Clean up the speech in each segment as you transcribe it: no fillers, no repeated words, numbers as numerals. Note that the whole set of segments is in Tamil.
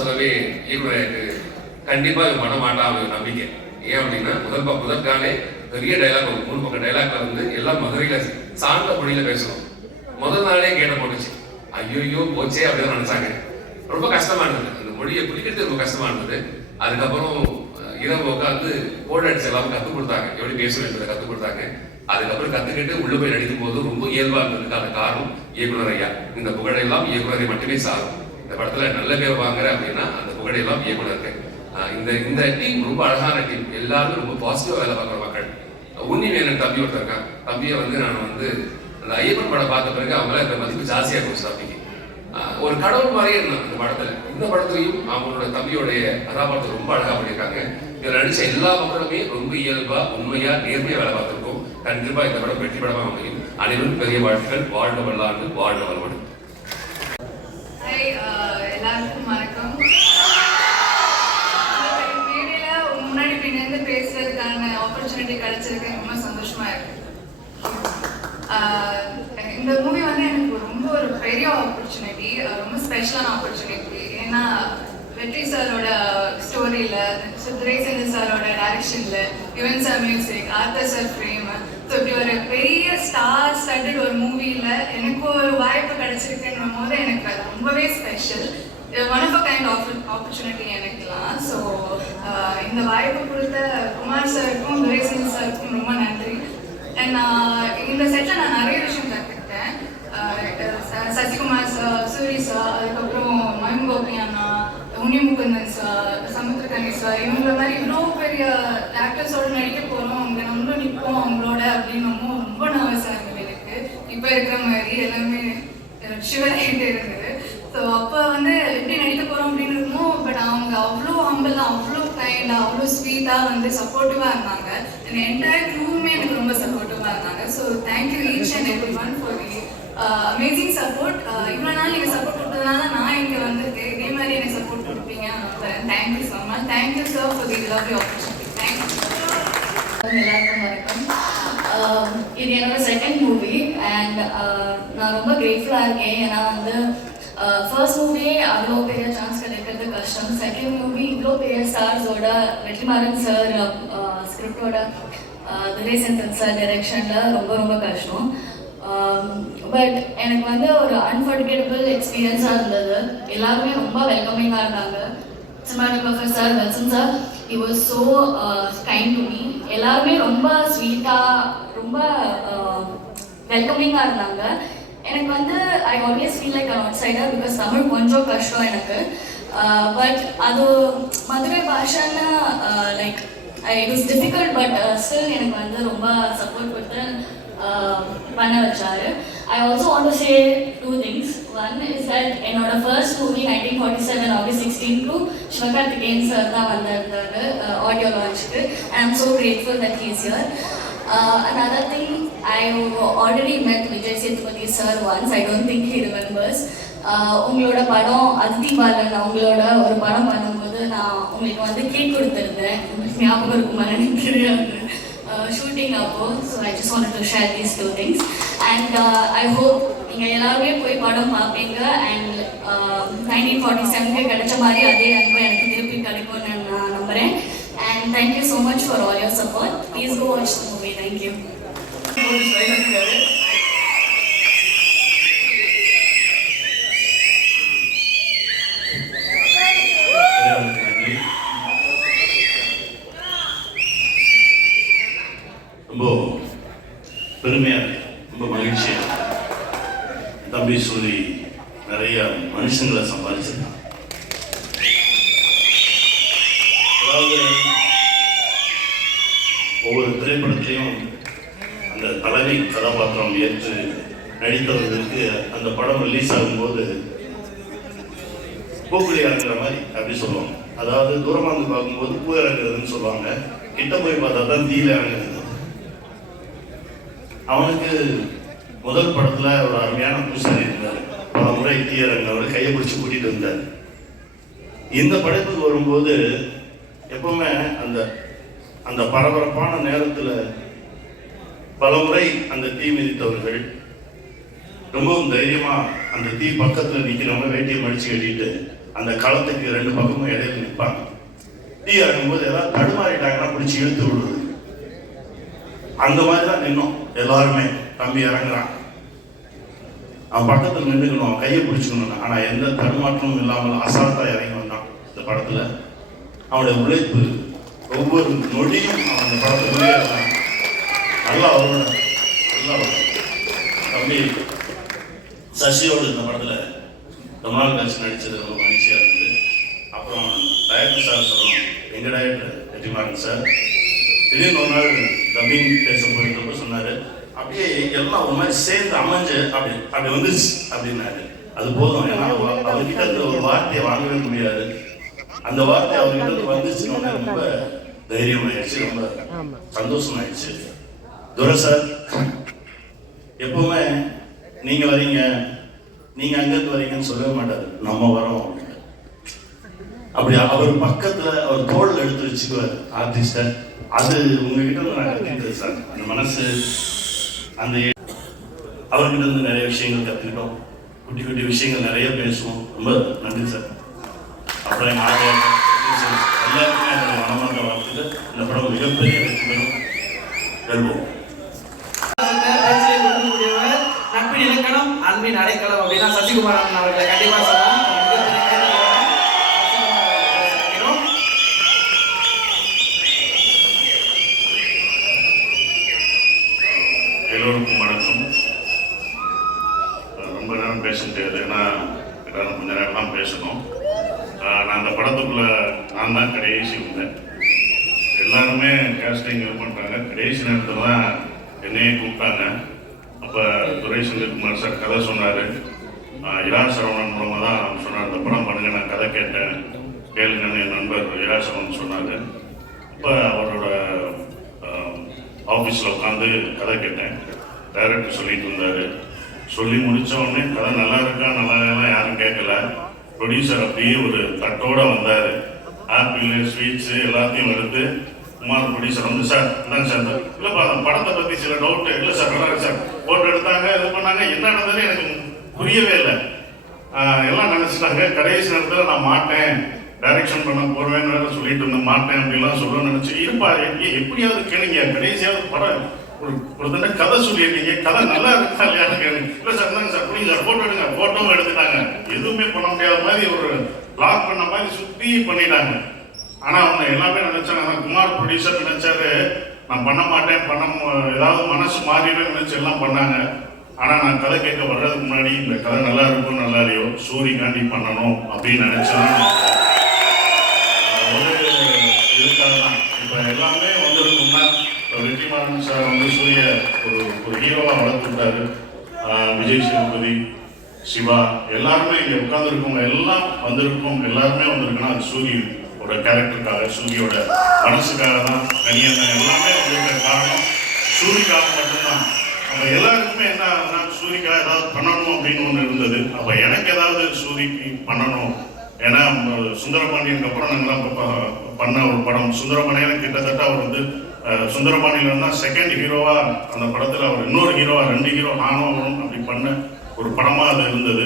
சொல்லவே இயக்குனர் கண்டிப்பாக இது பண்ண மாட்டான் அப்படின்னு நம்பிக்கை. ஏன் அப்படின்னா முதற்காலே பெரிய டைலாக், ஒரு 3 பக்கம் டைலாக்ல வந்து எல்லாம் மதுரையில சார்ந்த மொழியில பேசணும். முதல் நாளே கேட்ட போட்டுச்சு, ஐயோ போச்சே அப்படின்னு நினைச்சாங்க. ரொம்ப கஷ்டமா இருந்தது, அந்த மொழியை பிடிக்கிறது ரொம்ப கஷ்டமா இருந்தது. அதுக்கப்புறம் இரவு உட்காந்து போர்டு அடிச்சு எல்லாம் கற்றுக் கொடுத்தாங்க, எப்படி பேசணும் என்பதை கற்றுக் கொடுத்தாங்க. அதுக்கப்புறம் கற்றுக்கிட்டு உள்ள போய் நடிக்கும் போது ரொம்ப இயல்பா இருந்ததுக்கான காரணம் இயக்குனர் ஐயா. இந்த புகழெல்லாம் இயக்குனரை மட்டுமே சாரும். இந்த படத்துல நல்ல பேர் வாங்குற அப்படின்னா அந்த புகழெல்லாம் இயக்குனருக்கு. இந்த டீம் ரொம்ப அழகான டீம், எல்லாரும் ரொம்ப பாசிட்டிவா வேலை பார்க்குற மக்கள். உன்னிவேலன் தம்பி ஒருத்தர் இருக்கான். தம்பியை வந்து நான் வந்து அந்த ஐயப்பன் படம் பார்த்த பிறகு அவங்கள இந்த மதிப்பு ஜாஸ்தியாக போச்சு. தம்பிக்கு ஒரு கடவுள் மாதிரியே இருந்தான் இந்த படத்துல. இந்த படத்துலையும் அவங்களோட தம்பியோடைய கதாபாத்திரம் ரொம்ப அழகா பண்ணியிருக்காங்க. இதில் நடிச்ச எல்லா மக்களுமே ரொம்ப இயல்பா உண்மையா நேர்மையா வேலை பார்த்திருக்கோம். கண்டிப்பா இந்த படம் வெற்றி படமா அமையும். அனைவரும் பெரிய வாழ்த்துக்கள். வாழ்க வல்லாண்டு, வாழ்க வளமுடன். எல்லாருக்கும் வணக்கம். மேடையில முன்னாடி பின்னிருந்து பேசுறதுக்கான ஆப்பர்ச்சுனிட்டி கிடைச்சிருக்கு, ரொம்ப சந்தோஷமா இருக்கு. இந்த மூவி வந்து எனக்கு ரொம்ப ஒரு பெரிய ஆப்பர்ச்சுனிட்டி, ரொம்ப ஸ்பெஷலான ஆப்பர்ச்சுனிட்டி. ஏன்னா வெற்றி சாரோட ஸ்டோரியில, சுரேசன் சாரோட டைரக்ஷன்ல, Yuvan sir music, author sir frame, so இப்படி ஒரு பெரிய ஸ்டார் ஸ்டட்டட் ஒரு மூவியில எனக்கு ஒரு வாய்ப்பு கிடைச்சிருக்குன்னும் போது எனக்கு அது ரொம்பவே special. One of a kind opportunity எனக்குலாம். ஸோ இந்த வாய்ப்பு கொடுத்த குமார் சாருக்கும் துரைசன் சாருக்கும் ரொம்ப நன்றி. அண்ட் இந்த செட்டில் நான் நிறைய விஷயம் கற்றுக்கிட்டேன். சசிகுமார் சார், சூரி சார், அதுக்கப்புறம் மயங்கோபி அண்ணா, முனிமுகுந்தன் சார், சமுத்திரகனி சார், இவங்கள மாதிரி இவ்வளோ பெரிய ஆக்டர்ஸோட நடிக்க போகிறோம், அவங்க நம்மளும் நிற்போம் அவங்களோட அப்படின்னு ரொம்ப நர்வஸாக இருந்தது எனக்கு. இப்போ இருக்கிற மாதிரி எல்லாமே ஷிவராகிட்டே இருந்தது. ஸோ அப்போ வந்து எப்படி நடிக்க போகிறோம் அப்படின்னு இருக்கோம். பட் அவங்க அவ்வளோ ஹம்பிளாக, அவ்வளோ கைண்டாக, அவ்வளோ ஸ்வீட்டாக வந்து சப்போர்ட்டிவாக இருந்தாங்க. அண்ட் என்டையர் க்ரூவுமே எனக்கு ரொம்ப சப்போர்ட்டிவாக இருந்தாங்க. So thank you each and every one for the amazing support. இவ்வளோ நாள் நீங்கள் சப்போர்ட் கொடுத்ததுனால நான் இங்கே வந்திருக்கேன். இதே மாதிரி எனக்கு சப்போர்ட் கொடுப்பீங்க. Thank you so much. Thank you sir for the lovely opportunity. Thank you. எல்லாருக்கும் வணக்கம். இது என்னோட செகண்ட் மூவி அண்ட் நான் ரொம்ப கிரேட்ஃபுல்லாக இருக்கேன். ஏன்னா வந்து ஃபர்ஸ்ட் மூவி அவ்வளோ பெரிய சான்ஸ் கிடைக்கிறது கஷ்டம். செகண்ட் மூவி இவ்வளோ பெரிய ஸ்டார்ஸோட, வெற்றிமாறன் சார் ஸ்கிரிப்டோட, துரைசன் சார் டைரக்ஷனில் ரொம்ப ரொம்ப கஷ்டம். பட் எனக்கு வந்து ஒரு அன்ஃபர்கெட்டபிள் எக்ஸ்பீரியன்ஸாக இருந்தது. எல்லாருமே ரொம்ப வெல்கமிங்காக இருந்தாங்க. Cinematographer sir, Vasan sir, he was so kind to me. எல்லாருமே ரொம்ப ஸ்வீட்டாக, ரொம்ப வெல்கமிங்காக இருந்தாங்க. எனக்கு வந்து I always feel like an outsider, because Tamil கொஞ்சம் கஷ்டம் எனக்கு. பட் அது மதுரை பாஷைன்னு like it was difficult. But still எனக்கு வந்து ரொம்ப சப்போர்ட் கொடுத்து பண்ண வச்சாரு. I also want to say 2 things. One is that என்னோட first movie 1947 August 16 Sivakarthikeyan sir தான் வந்திருந்தாரு ஆடியோ லான்ச்சுக்கு. I am so grateful that he is here. Another thing, I already met Vijay Sethupathi sir once. I don't think he remembers. உங்களோட படம் அதித்தி பாலன் அவங்களோட ஒரு படம் பண்ணும்போது நான் உங்களுக்கு வந்து கேக் கொடுத்துருந்தேன். ஞாபகம் இருக்குமா எனக்கு தெரியாது, ஷூட்டிங் அப்போ. So I just wanted to share these 2 things. And I hope நீங்கள் எல்லாருமே போய் படம் பார்ப்பீங்க. அண்ட் 1947 கிடைச்ச மாதிரி அதே அன்பு எனக்கு திருப்பி கிடைக்கும்னு நான் நம்புகிறேன். And thank you so much for all your support. Please go watch the movie. Thank you. ரொம்ப பெருமையா இருக்கு, ரொம்ப மகிழ்ச்சியா. தம்பி சூரி நிறைய மனுஷங்களை சம்பாதிச்சிருக்கான். அதாவது ஒவ்வொரு திரைப்படத்தையும் அந்த தலைமை கதாபாத்திரம் ஏற்று நடித்தவர்களுக்கு அந்த படம் ரிலீஸ் ஆகும்போது பூக்குழி இறங்குற மாதிரி அப்படி சொல்லுவாங்க. அதாவது தூரமாக இருந்து பார்க்கும்போது பூ இறங்குறதுன்னு சொல்லுவாங்க, கிட்ட போய் பார்த்தா தான் தீல இறங்குறது. அவனுக்கு முதல் படத்துல ஒரு அருமையான பூசாரி இருந்தார், பல முறை தீயரங்கவர் கையை பிடிச்சி கூட்டிட்டு வந்தார். இந்த படைப்புக்கு வரும்போது எப்பவுமே அந்த அந்த பரபரப்பான நேரத்தில் பல முறை அந்த தீ மிதித்தவர்கள் ரொம்பவும் தைரியமா அந்த தீ பக்கத்தில் நிற்கிறவங்க வேட்டியை மடிச்சு கட்டிட்டு அந்த களத்துக்கு 2 பக்கமும் இடையில நிற்பாங்க. டீ இறங்கும்போது ஏதாவது தடுமாறிட்டாங்கன்னா பிடிச்சி இழுத்து விடுறது. அந்த மாதிரி தான் நின்னோம் எல்லாருமே. தம்பி இறங்குறான், அவன் பக்கத்தில் நின்றுக்கணும், கையை பிடிச்சிக்கணும். ஆனால் எந்த தடுமாற்றமும் இல்லாமல் அசால்ட்டாக இறங்கி வந்தான். இந்த படத்தில் அவனுடைய உழைப்பு ஒவ்வொரு நொடியும் அவன் அந்த படத்துக்குள்ளே இருந்தான். நல்லா அவரோட தம்பி சசியோடு இந்த படத்தில் ரொம்ப நாள் கழிச்சு நடித்தது ரொம்ப மகிழ்ச்சியாக இருந்தது. அப்புறம் டைரக்டர் சார் சொல்லணும், எங்கள் டைரக்டர் வெற்றிமாறன் சார் திடீர்னு ஒரு நாள் டப்பிங் பேச போயிட்டு சொன்னார், அப்படியே எல்லாம் ஒரு மாதிரி சேர்ந்து அமைஞ்சு அப்படி வந்துச்சு அப்படின்னாரு. அது போதும், ஏன்னா அவர்கிட்ட இருந்து ஒரு வார்த்தையை வாங்கவே முடியாது. அந்த வார்த்தை அவர்கிட்ட இருந்து வந்துச்சுன்னு ரொம்ப தைரியம் ஆயிடுச்சு, ரொம்ப சந்தோஷம் ஆயிடுச்சு. துரை சார் எப்பவுமே நீங்க வரீங்க, நீங்க அங்கிருந்து வரீங்கன்னு சொல்லவே மாட்டாரு, நம்ம வரோம் அப்படி. அவர் பக்கத்துல அவர் தோல் எடுத்து வச்சுக்குவார் ஆர்டிஸ்ட. அது உங்ககிட்ட இருந்து நான் கற்றுக்கிட்டது சார். அந்த மனசு, அந்த அவர்கிட்ட இருந்து நிறைய விஷயங்கள் கற்றுக்கிட்டோம். குட்டி குட்டி விஷயங்கள் நிறைய பேசுவோம். ரொம்ப நன்றி சார். அப்புறம் எங்கள் ஆர்டர் எல்லாருக்குமே என்னுடைய மனமார்ந்த வாழ்த்துக்கள். இந்த படம் மிகப்பெரிய வெற்றி பெறும். வெல்வோம். நட்பின் இலக்கணம் அன்பின் அடைக்கலம் அப்படின்னா சசிகுமாரன் அவர்களை கண்டிப்பாக சொல்லலாம். எல்லோருக்கும் வணக்கம். ரொம்ப நேரம் பேச முடியாது, ஏன்னா எல்லாரும் கொஞ்ச நேரம் தான் பேசணும். நான் அந்த படத்துக்குள்ள நான் தான் கடைசி வந்தேன். எல்லாருமே கேஸ்டிங் இது பண்ணுறாங்க. கடைசி நேரத்தில் தான் என்னையே கூப்பிட்டாங்க. அப்போ துரை செந்தில்குமார் சார் கதை சொன்னார். இரா சரவணன் மூலமாக தான் சொன்னார், இந்த படம் பண்ணுங்க, நான் கதை கேட்டேன், கேளுங்கன்னு என் நண்பர் இரா சரவணன் சொன்னார். அப்போ அவரோட ஆஃபீஸில் உட்காந்து கதை கேட்டேன். டைரக்டர் சொல்லிட்டு இருந்தார். சொல்லி முடித்த உடனே கதை நல்லா இருக்கா நல்லா எல்லாம் யாரும் கேட்கல. ப்ரொடியூசர் அப்படியே ஒரு தட்டோடு வந்தார். ஆப்பிள் ஸ்வீட்ஸு எல்லாத்தையும் எடுத்து குமார் ப்ரொடியூசர் வந்து, சார் இந்தாங்க சார், இல்லைப்பா அந்த படத்தை பற்றி சில டவுட்டு, இல்லை சார் நல்லா சார் போட்டோ எடுத்தாங்க, இது பண்ணாங்க, என்ன நடந்ததுன்னு எனக்கு புரியவே இல்லை. எல்லாம் நினச்சிட்டாங்க. கடைசி நேரத்தில் நான் மாட்டேன், டைரக்ஷன் பண்ண போகிறேன்னு சொல்லிட்டு இருந்தேன், மாட்டேன் அப்படிலாம் சொல்ல நினச்சி, இருப்பா எப்படியாவது கேளுங்க, கடைசியாவது படம் ஒரு தடவை கதை சொல்லியிருக்கீங்க, கதை நல்லா இருக்கா இல்லையான்னு கேளுங்க. இல்லை சார் இந்தாங்க சார் புரியுங்க சார் ஃபோட்டோ எடுங்க. ஃபோட்டோவும் எடுத்துட்டாங்க. எதுவுமே பண்ண முடியாத மாதிரி ஒரு லாக் பண்ண மாதிரி சுற்றி பண்ணிட்டாங்க. ஆனால் அவங்க எல்லாமே நினைச்சாங்க, ஆனால் குமார் ப்ரொடியூசர் நினைச்சாரு நான் பண்ண மாட்டேன், ஏதாவது மனசு மாறிடும் நினைச்சு எல்லாம் பண்ணாங்க. ஆனால் நான் கதை கேட்க வர்றதுக்கு முன்னாடி இந்த கதை நல்லா இருக்கும் நல்லா இல்லையோ சூரியகாண்டி பண்ணணும் அப்படின்னு நினைச்சேன். ஒரு இதுக்காக தான் இப்போ எல்லாமே வந்திருக்கும்னா, இப்போ வெற்றிமாறன் சார் வந்து சூரிய ஒரு ஹீரோவாக வளர்த்துட்டாரு. விஜய் சேதுபதி, சிவா எல்லாருமே இங்கே உட்காந்துருக்கவங்க எல்லாம் வந்திருக்கோம். எல்லாருமே வந்திருக்குன்னா அது சூரியோட கேரக்டருக்காக, சூரியோட மனசுக்காக தான். கனியண்ணன் எல்லாமே வந்திருக்கிற காரணம் சூரிக்காக மட்டும்தான். அப்போ எல்லாருக்குமே என்ன ஆகுதுன்னா, சூரிக்காக ஏதாவது பண்ணணும் அப்படின்னு ஒன்று இருந்தது. அப்போ எனக்கு ஏதாவது சூரிக்கு பண்ணணும். ஏன்னா சுந்தரபாண்டியனுக்கு அப்புறம் நாங்கள்லாம் பண்ண ஒரு படம் சுந்தரபாண்டியன். கிட்டத்தட்ட அவர் வந்து சுந்தரபாண்டியன் தான் செகண்ட் ஹீரோவாக அந்த படத்தில் அவர் இன்னொரு ஹீரோவாக 2 ஹீரோ நானும் அவரும் அப்படி பண்ண ஒரு படமாக அது இருந்தது.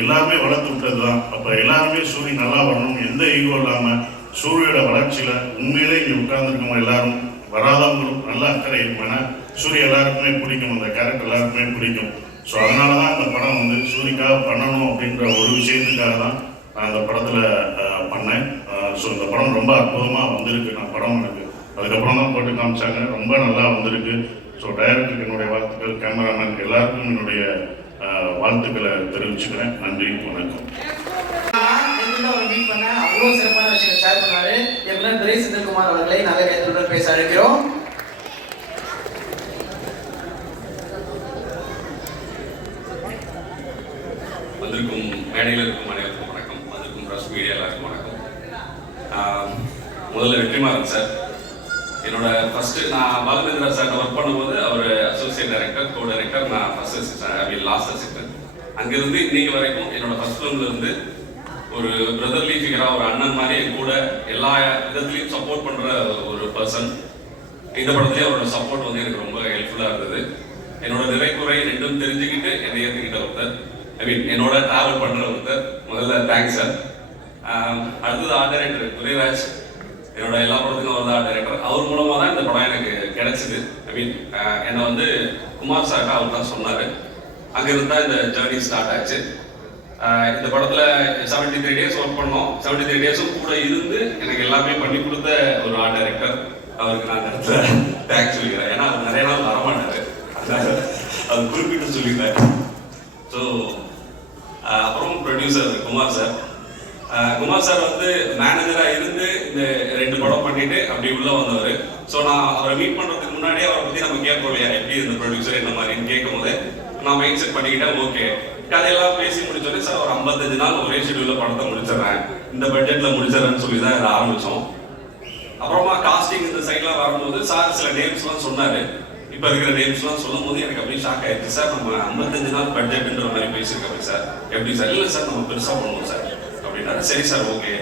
எல்லாருமே வளர்த்து விட்டது தான். அப்போ எல்லாருமே சூரிய நல்லா வரணும், எந்த ஈகோ இல்லாமல் சூரியோட வளர்ச்சியில் உண்மையிலே இங்கே உட்கார்ந்துருக்கவங்க எல்லாரும் வராதவங்களும் நல்ல அக்கறை இருக்கும். ஏன்னா சூரிய எல்லாருக்குமே பிடிக்கும், அந்த கேரக்டர் எல்லாருக்குமே பிடிக்கும். ஸோ அதனால தான் இந்த படம் வந்து சூரிக்காக பண்ணணும் அப்படின்ற ஒரு விஷயத்துக்காக தான் நான் இந்த படத்தில் பண்ணேன். ஸோ இந்த படம் ரொம்ப அற்புதமாக வந்திருக்கு. நான் படம் எனக்கு அதுக்கப்புறம் தான் போட்டு காமிச்சாங்க, ரொம்ப நல்லா வந்திருக்கு. ஸோ டைரக்டருக்கு என்னுடைய வாழ்த்துக்கள், கேமராமேன் எல்லாருக்கும் என்னுடைய வாழ்த்துக்களை தெரிவிச்சுக்கிறேன். நன்றி, வணக்கம். மீட் பண்ண அவ்வளோ சிறப்பான விஷயம் ஷேர் பண்ணாரு. எப்படின்னா துரை செந்தில்குமார் அவர்களை நல்ல கைத்துடன் பேச அழைக்கிறோம். வந்திருக்கும் மேடையில் இருக்கும் அனைவருக்கும் வணக்கம். வந்திருக்கும் ப்ரெஸ் மீடியா எல்லாருக்கும் வணக்கம். முதல்ல வெற்றிமாறன் சார், என்னோட ஃபர்ஸ்ட் நான் பாலமேந்திரா சார் ஒர்க் பண்ணும்போது அவர் அசோசியேட் டைரக்டர், கோ டைரக்டர், நான் ஃபர்ஸ்ட் அசிஸ்டன்ட், லாஸ்ட் அசிஸ்டன்ட். அங்கிருந்து இன்னைக்கு வரைக்கும் என்னோட ஃபர்ஸ்ட் ஃபிலிம்ல இருந்து ஒரு பிரதர்லி ஃபிகராக, ஒரு அண்ணன் மாதிரி என் கூட எல்லா விதத்துலையும் சப்போர்ட் பண்ணுற ஒரு பர்சன். இந்த படத்துலேயே அவரோட சப்போர்ட் வந்து எனக்கு ரொம்ப ஹெல்ப்ஃபுல்லாக இருந்தது. என்னோட நிறைக்குறை ரெண்டும் தெரிஞ்சுக்கிட்டு என்னை ஏற்றுக்கிட்ட ஒருத்தர். ஐ மீன் என்னோட ட்ராவல் பண்ணுற ஒருத்தர். முதல்ல தேங்க்ஸ் சார். அடுத்தது ஆர்ட் டைரக்டர் துரைராஜ். என்னோட எல்லா படத்துக்கும் அவர் தான் ஆர்ட் டைரக்டர். அவர் மூலமாக தான் இந்த படம் எனக்கு கிடைச்சிது. ஐ மீன் என்னை வந்து குமார் சார்ட்ட அவர் தான் சொன்னார். அங்கேருந்து தான் இந்த ஜேர்னி ஸ்டார்ட் ஆச்சு. இந்த படத்தில் 73 days ஒர்க் பண்ணோம். 73 days கூட இருந்து எனக்கு எல்லாமே பண்ணி கொடுத்த ஒரு ஆர்ட் டைரக்டர். அவருக்கு நான் இடத்துல தேங்க்ஸ் சொல்லிக்கிறேன். ஏன்னா அவர் நிறைய நாள் வரமாட்டார், அதனால அவர் குறிப்பிட்டு சொல்லிக்கிறேன். ஸோ அப்புறம் producer Kumar sir. Kumar sir வந்து மேனேஜராக இருந்து இந்த 2 படம் பண்ணிட்டு அப்படி உள்ள வந்தவர். ஸோ நான் அவரை மீட் பண்ணுறதுக்கு முன்னாடியே அவரை பற்றி நம்ம கேட்போம் இல்லையா, எப்படி இந்த ப்ரொடியூசர் என்ன மாதிரின்னு கேட்கும் போது நான் மைண்ட் செட் பண்ணிக்கிட்டேன். ஓகே, கதையெல்லாம் பேசி முடிச்சோடனே சார் ஒரு 55 நாள் ஒரே ஷெடியூலில் படத்தை முடிச்சிடறேன், இந்த பட்ஜெட்டில் முடிச்சிடறேன்னு சொல்லி தான் இதை ஆரம்பித்தோம். அப்புறமா காஸ்டிங் இந்த சைட்லாம் வரும்போது சார் சில நேம்ஸ்லாம் சொன்னார். இப்போ இருக்கிற நேம்ஸ்லாம் சொல்லும் போது எனக்கு அப்படியே ஷாக் ஆயிடுச்சு. சார் நம்ம 55 நாள் பட்ஜெட்டுன்ற மாதிரி பேசியிருக்கோம் சார், எப்படி சார்? இல்லை சார் நம்ம பெருசாக பண்ணுவோம் சார் அப்படின்னாரு. சரி சார் ஓகே.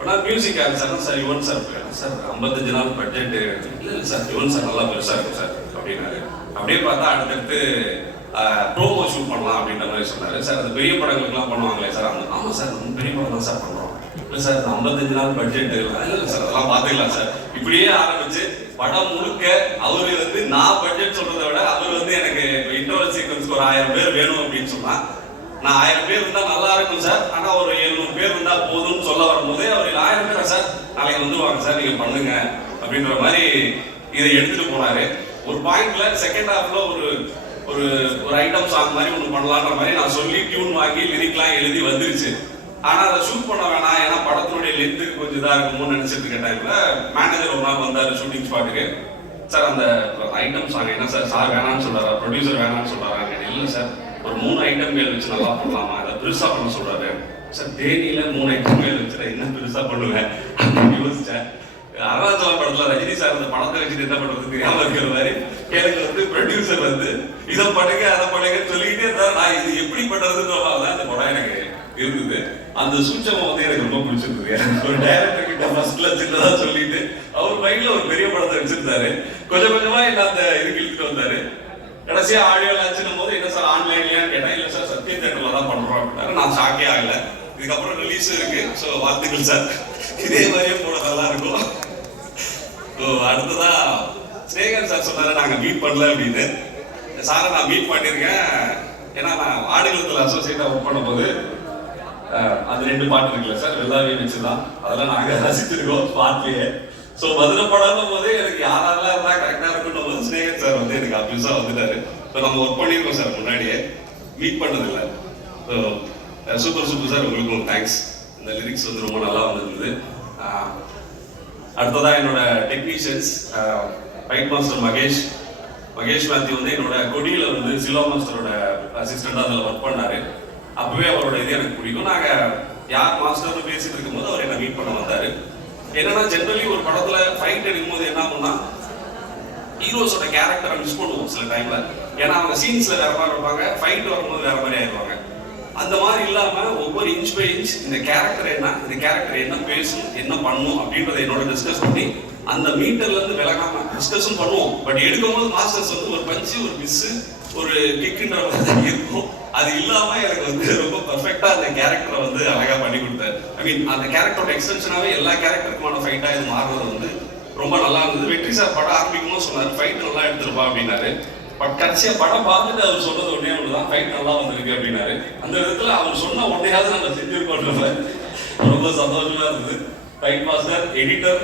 ஆனால் மியூசிக் யார் sir? Sir Yuvan sir. Sir 55 நாள் பட்ஜெட்டு இல்லை சார், யுவன் சார் நல்லா பெருசாக இருக்கும் சார் அப்படின்னாரு. அப்படியே பார்த்தா அடுத்தடுத்து ப்ரோமோ ஷூட் பண்ணலாம் அப்படின்ற மாதிரி சொன்னார். சார் அது பெரிய படங்களுக்குலாம் பண்ணுவாங்களே சார்? ஆமாம் சார் நம்ம பெரிய படம் தான் சார் பண்ணுறோம். இல்லை சார் 55 நாள் பட்ஜெட்டு இல்லை சார் அதெல்லாம் பார்த்துக்கலாம் சார். இப்படியே ஆரம்பிச்சு படம் முழுக்க அவரு வந்து நான் பட்ஜெட் சொல்றதை விட அவர் வந்து எனக்கு இன்டர்வல் சீக்வன்ஸ்க்கு ஒரு 1000 பேர் வேணும் அப்படின்னு சொன்னா, நான் 1000 பேர் இருந்தா நல்லா இருக்கும் சார், ஆனா ஒரு 700 பேர் இருந்தா போதும்னு சொல்ல வரும்போது அவர் 1000 பேரா சார், நாளைக்கு வந்துருவாங்க சார், நீங்க பண்ணுங்க அப்படின்ற மாதிரி இதை எடுத்துட்டு போனாரு. ஒரு பாயிண்ட்ல செகண்ட் ஹாஃப்ல ஒரு ஒரு ஒரு ஐட்டம் சாங் மாதிரி ஒன்று பண்ணலான்ற மாதிரி நான் சொல்லி டியூன் வாங்கி லிரிக்லாம் எழுதி வந்துருச்சு. ஆனா அதை ஷூட் பண்ண வேணாம், ஏன்னா படத்தினுடைய லென்த்துக்கு கொஞ்சம் இதா இருக்குமோன்னு நினைச்சிட்டு இருக்க டைம்ல மேனேஜர் ஒரு நாள் வந்தாரு ஷூட்டிங் ஸ்பாட்டுக்கு. சார் அந்த ஐட்டம் சாங் என்ன சார், சார் வேணான்னு சொல்றாரா, ப்ரொடியூசர் வேணான்னு சொல்றாரா? இல்லை சார் ஒரு 3 ஐட்டங்கள் வச்சு நல்லா பண்ணலாமா, அதை பெருசா பண்ண சொல்றாரு. சார் தேனியில 3 ஐட்டங்கள் வச்சுட்டு என்ன பெருசா பண்ணுவேன் அப்படின்னு யோசிச்சேன். அருணாச்சலம் படத்துல ரஜினி சார் அந்த படத்தை வச்சுட்டு என்ன பண்றது தெரியாம இருக்கிற மாதிரி எனக்கு வந்து ப்ரொடியூசர் வந்து இதை பண்ணுங்க அதை பண்ணுங்கன்னு சொல்லிக்கிட்டே இருந்தாரு. நான் இது எப்படி பண்றதுன்றதான் இந்த படம் எனக்கு இருந்தது. அந்த சூட்சமம் வந்து எனக்கு ரொம்ப பிடிச்சிருந்தது. ஒரு டைரக்டர் கிட்ட ஃபர்ஸ்ட்ல சின்னதா சொல்லிட்டு அவர் மைண்ட்ல ஒரு பெரிய படத்தை வச்சிருந்தாரு. கொஞ்சம் கொஞ்சமா என்ன அந்த இதுக்கு இழுத்துட்டு வந்தாரு. கடைசியா ஆடியோ லான்ச்சும் போது என்ன சார் ஆன்லைன்லயான்னு கேட்டேன். இல்லை சார் சத்ய தேட்டர்ல தான் பண்றோம் அப்படின்னாரு. நான் ஷாக்கே ஆகல. இதுக்கப்புறம் ரிலீஸ் இருக்கு, ஸோ வாழ்த்துக்கள் சார், இதே மாதிரியே போட நல்லா இருக்கும். அடுத்ததா ஸ்னேகன் சார் சொன்னாரு நாங்க மீட் பண்ணல அப்படின்னு. சாரை நான் மீட் பண்ணியிருக்கேன். ஏன்னா நான் ஆடுகளத்தில் அசோசியேட்டா ஒர்க் பண்ணும்போது அது 2 பாட்டு இருக்குல்ல சார், வெள்ளாவே வச்சுதான் அதெல்லாம் நாங்கள் ரசிச்சிருக்கோம் ஸ்பாட்லேயே. ஸோ மதுரை படம் போது எனக்கு யாரெல்லாம் இருந்தால் கரெக்டாக இருக்குன்னும் போது ஸ்னேகன் சார் வந்து எனக்கு அப்யூஸாக வந்துட்டாரு. ஸோ நம்ம ஒர்க் பண்ணியிருக்கோம் சார், முன்னாடியே மீட் பண்ணதில்லை. ஸோ சூப்பர் சார், உங்களுக்கும் தேங்க்ஸ். இந்த லிரிக்ஸ் வந்து ரொம்ப நல்லா வந்திருந்தது. அடுத்ததான் என்னோட technicians fight master Mahesh Mathew வந்து என்னோட கொடியில் வந்து சிலோ மாஸ்டரோட அசிஸ்டண்டாக அதில் ஒர்க் பண்ணார். அப்பவே அவரோட இது எனக்கு பிடிக்கும். நாங்கள் யார் மாஸ்டர்னு பேசிட்டு இருக்கும்போது அவர் என்னை மீட் பண்ண வந்தார். என்னன்னா ஜென்ரலி ஒரு படத்தில் ஃபைட் எடுக்கும்போது என்ன ஆகும்னா ஹீரோஸோட கேரக்டரை மிஸ் பண்ணுவோம் சில டைம்ல. ஏன்னா அவங்க சீன்ஸில் வேற மாதிரி இருப்பாங்க, ஃபைட் வரும்போது வேற மாதிரி ஆயிடுவாங்க. அந்த மாதிரி இல்லாமல் ஒவ்வொரு இன்ச் பை இன்ச் இந்த கேரக்டர் என்ன பேசும் என்ன பண்ணும் அப்படின்றத என்னோட டிஸ்கஸ் பண்ணி அந்த மீட்டர்ல இருந்து விலகாம டிஸ்கஸும் பண்ணுவோம். பட் எடுக்கும்போது மாஸ்டர்ஸ் வந்து ஒரு பஞ்சு ஒரு மிஸ்ஸு ஒரு கிக்குன்ற மாதிரி இருக்கும். அது இல்லாம எனக்கு வந்து ரொம்ப பர்ஃபெக்டா அந்த கேரக்டரை வந்து அழகா பண்ணி கொடுத்தாரு. ஐ மீன் அந்த கேரக்டரோட எக்ஸ்டென்ஷனாவே எல்லா கேரக்டருக்குமான ஃபைட்டா இது மாறுறது வந்து ரொம்ப நல்லா இருந்தது. வெற்றி சார் படம் ஆரம்பிக்கும்போது சொன்னார் ஃபைட் நல்லா எடுத்துருப்பா அப்படின்னாரு. பட் கடைசியா படம் பார்த்துட்டு அவர் சொன்னது ஒன்னே ஒண்ணுதான், ஃபைட் நல்லா வந்திருக்கு அப்படின்னாரு. அந்த விதத்துல அவர் சொன்ன ஒன்றையாவது நம்ம செஞ்சிருக்கோம். ரொம்ப சந்தோஷமா இருந்தது. Fight master editor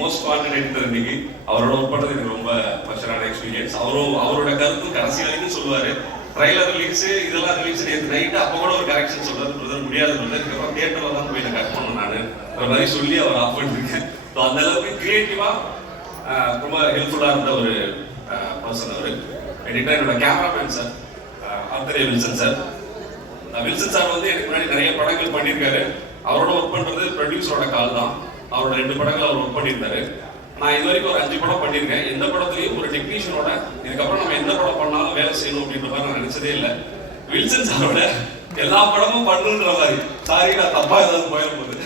most wanted editor இன்னைக்கு அவரோட ஒர்க் பண்ணது எனக்கு ரொம்ப ஸ்பெஷலான எக்ஸ்பீரியன்ஸ். அவரோட கருத்து கடைசி வரைக்கும் சொல்லுவாரு. ட்ரைலர் ரிலீஸ் இதெல்லாம் ரிலீஸ் நேற்று நைட்டு அப்போ கூட ஒரு கரெக்ஷன் சொல்றாரு, பிரதர் முடியாது பிரதர், இதுக்கப்புறம் தியேட்டர்ல தான் போய் கட் பண்ணணும் நான் மாதிரி சொல்லி அவர் ஆஃப் பண்ணிருக்கேன். ஸோ அந்த அளவுக்கு கிரியேட்டிவா ரொம்ப ஹெல்ப்ஃபுல்லா இருந்த ஒரு பர்சன் அவர். எடிட்டர் என்னோட கேமராமேன் சார் ஆர்த்தரே வில்சன் சார். வில்சன் சார் வந்து எனக்கு முன்னாடி நிறைய படங்கள் பண்ணியிருக்காரு. அவரோட ஒர்க் பண்றது ப்ரொடியூசரோட கால் தான். அவரோட 2 படங்கள் அவர் ஒர்க் பண்ணியிருந்தாரு. நான் இது வரைக்கும் ஒரு 5 படம் பண்ணியிருக்கேன். எந்த படத்துலையும் ஒரு டெக்னீஷியனோட இதுக்கப்புறம் நம்ம எந்த படம் பண்ணாலும் வேலை செய்யணும் அப்படின்ற மாதிரி நான் நினைச்சதே இல்லை. வில்சன் சாரோட எல்லா படமும் பண்ணுன்ற மாதிரி, சாரி நான் தப்பா ஏதாவது போயிடும் போது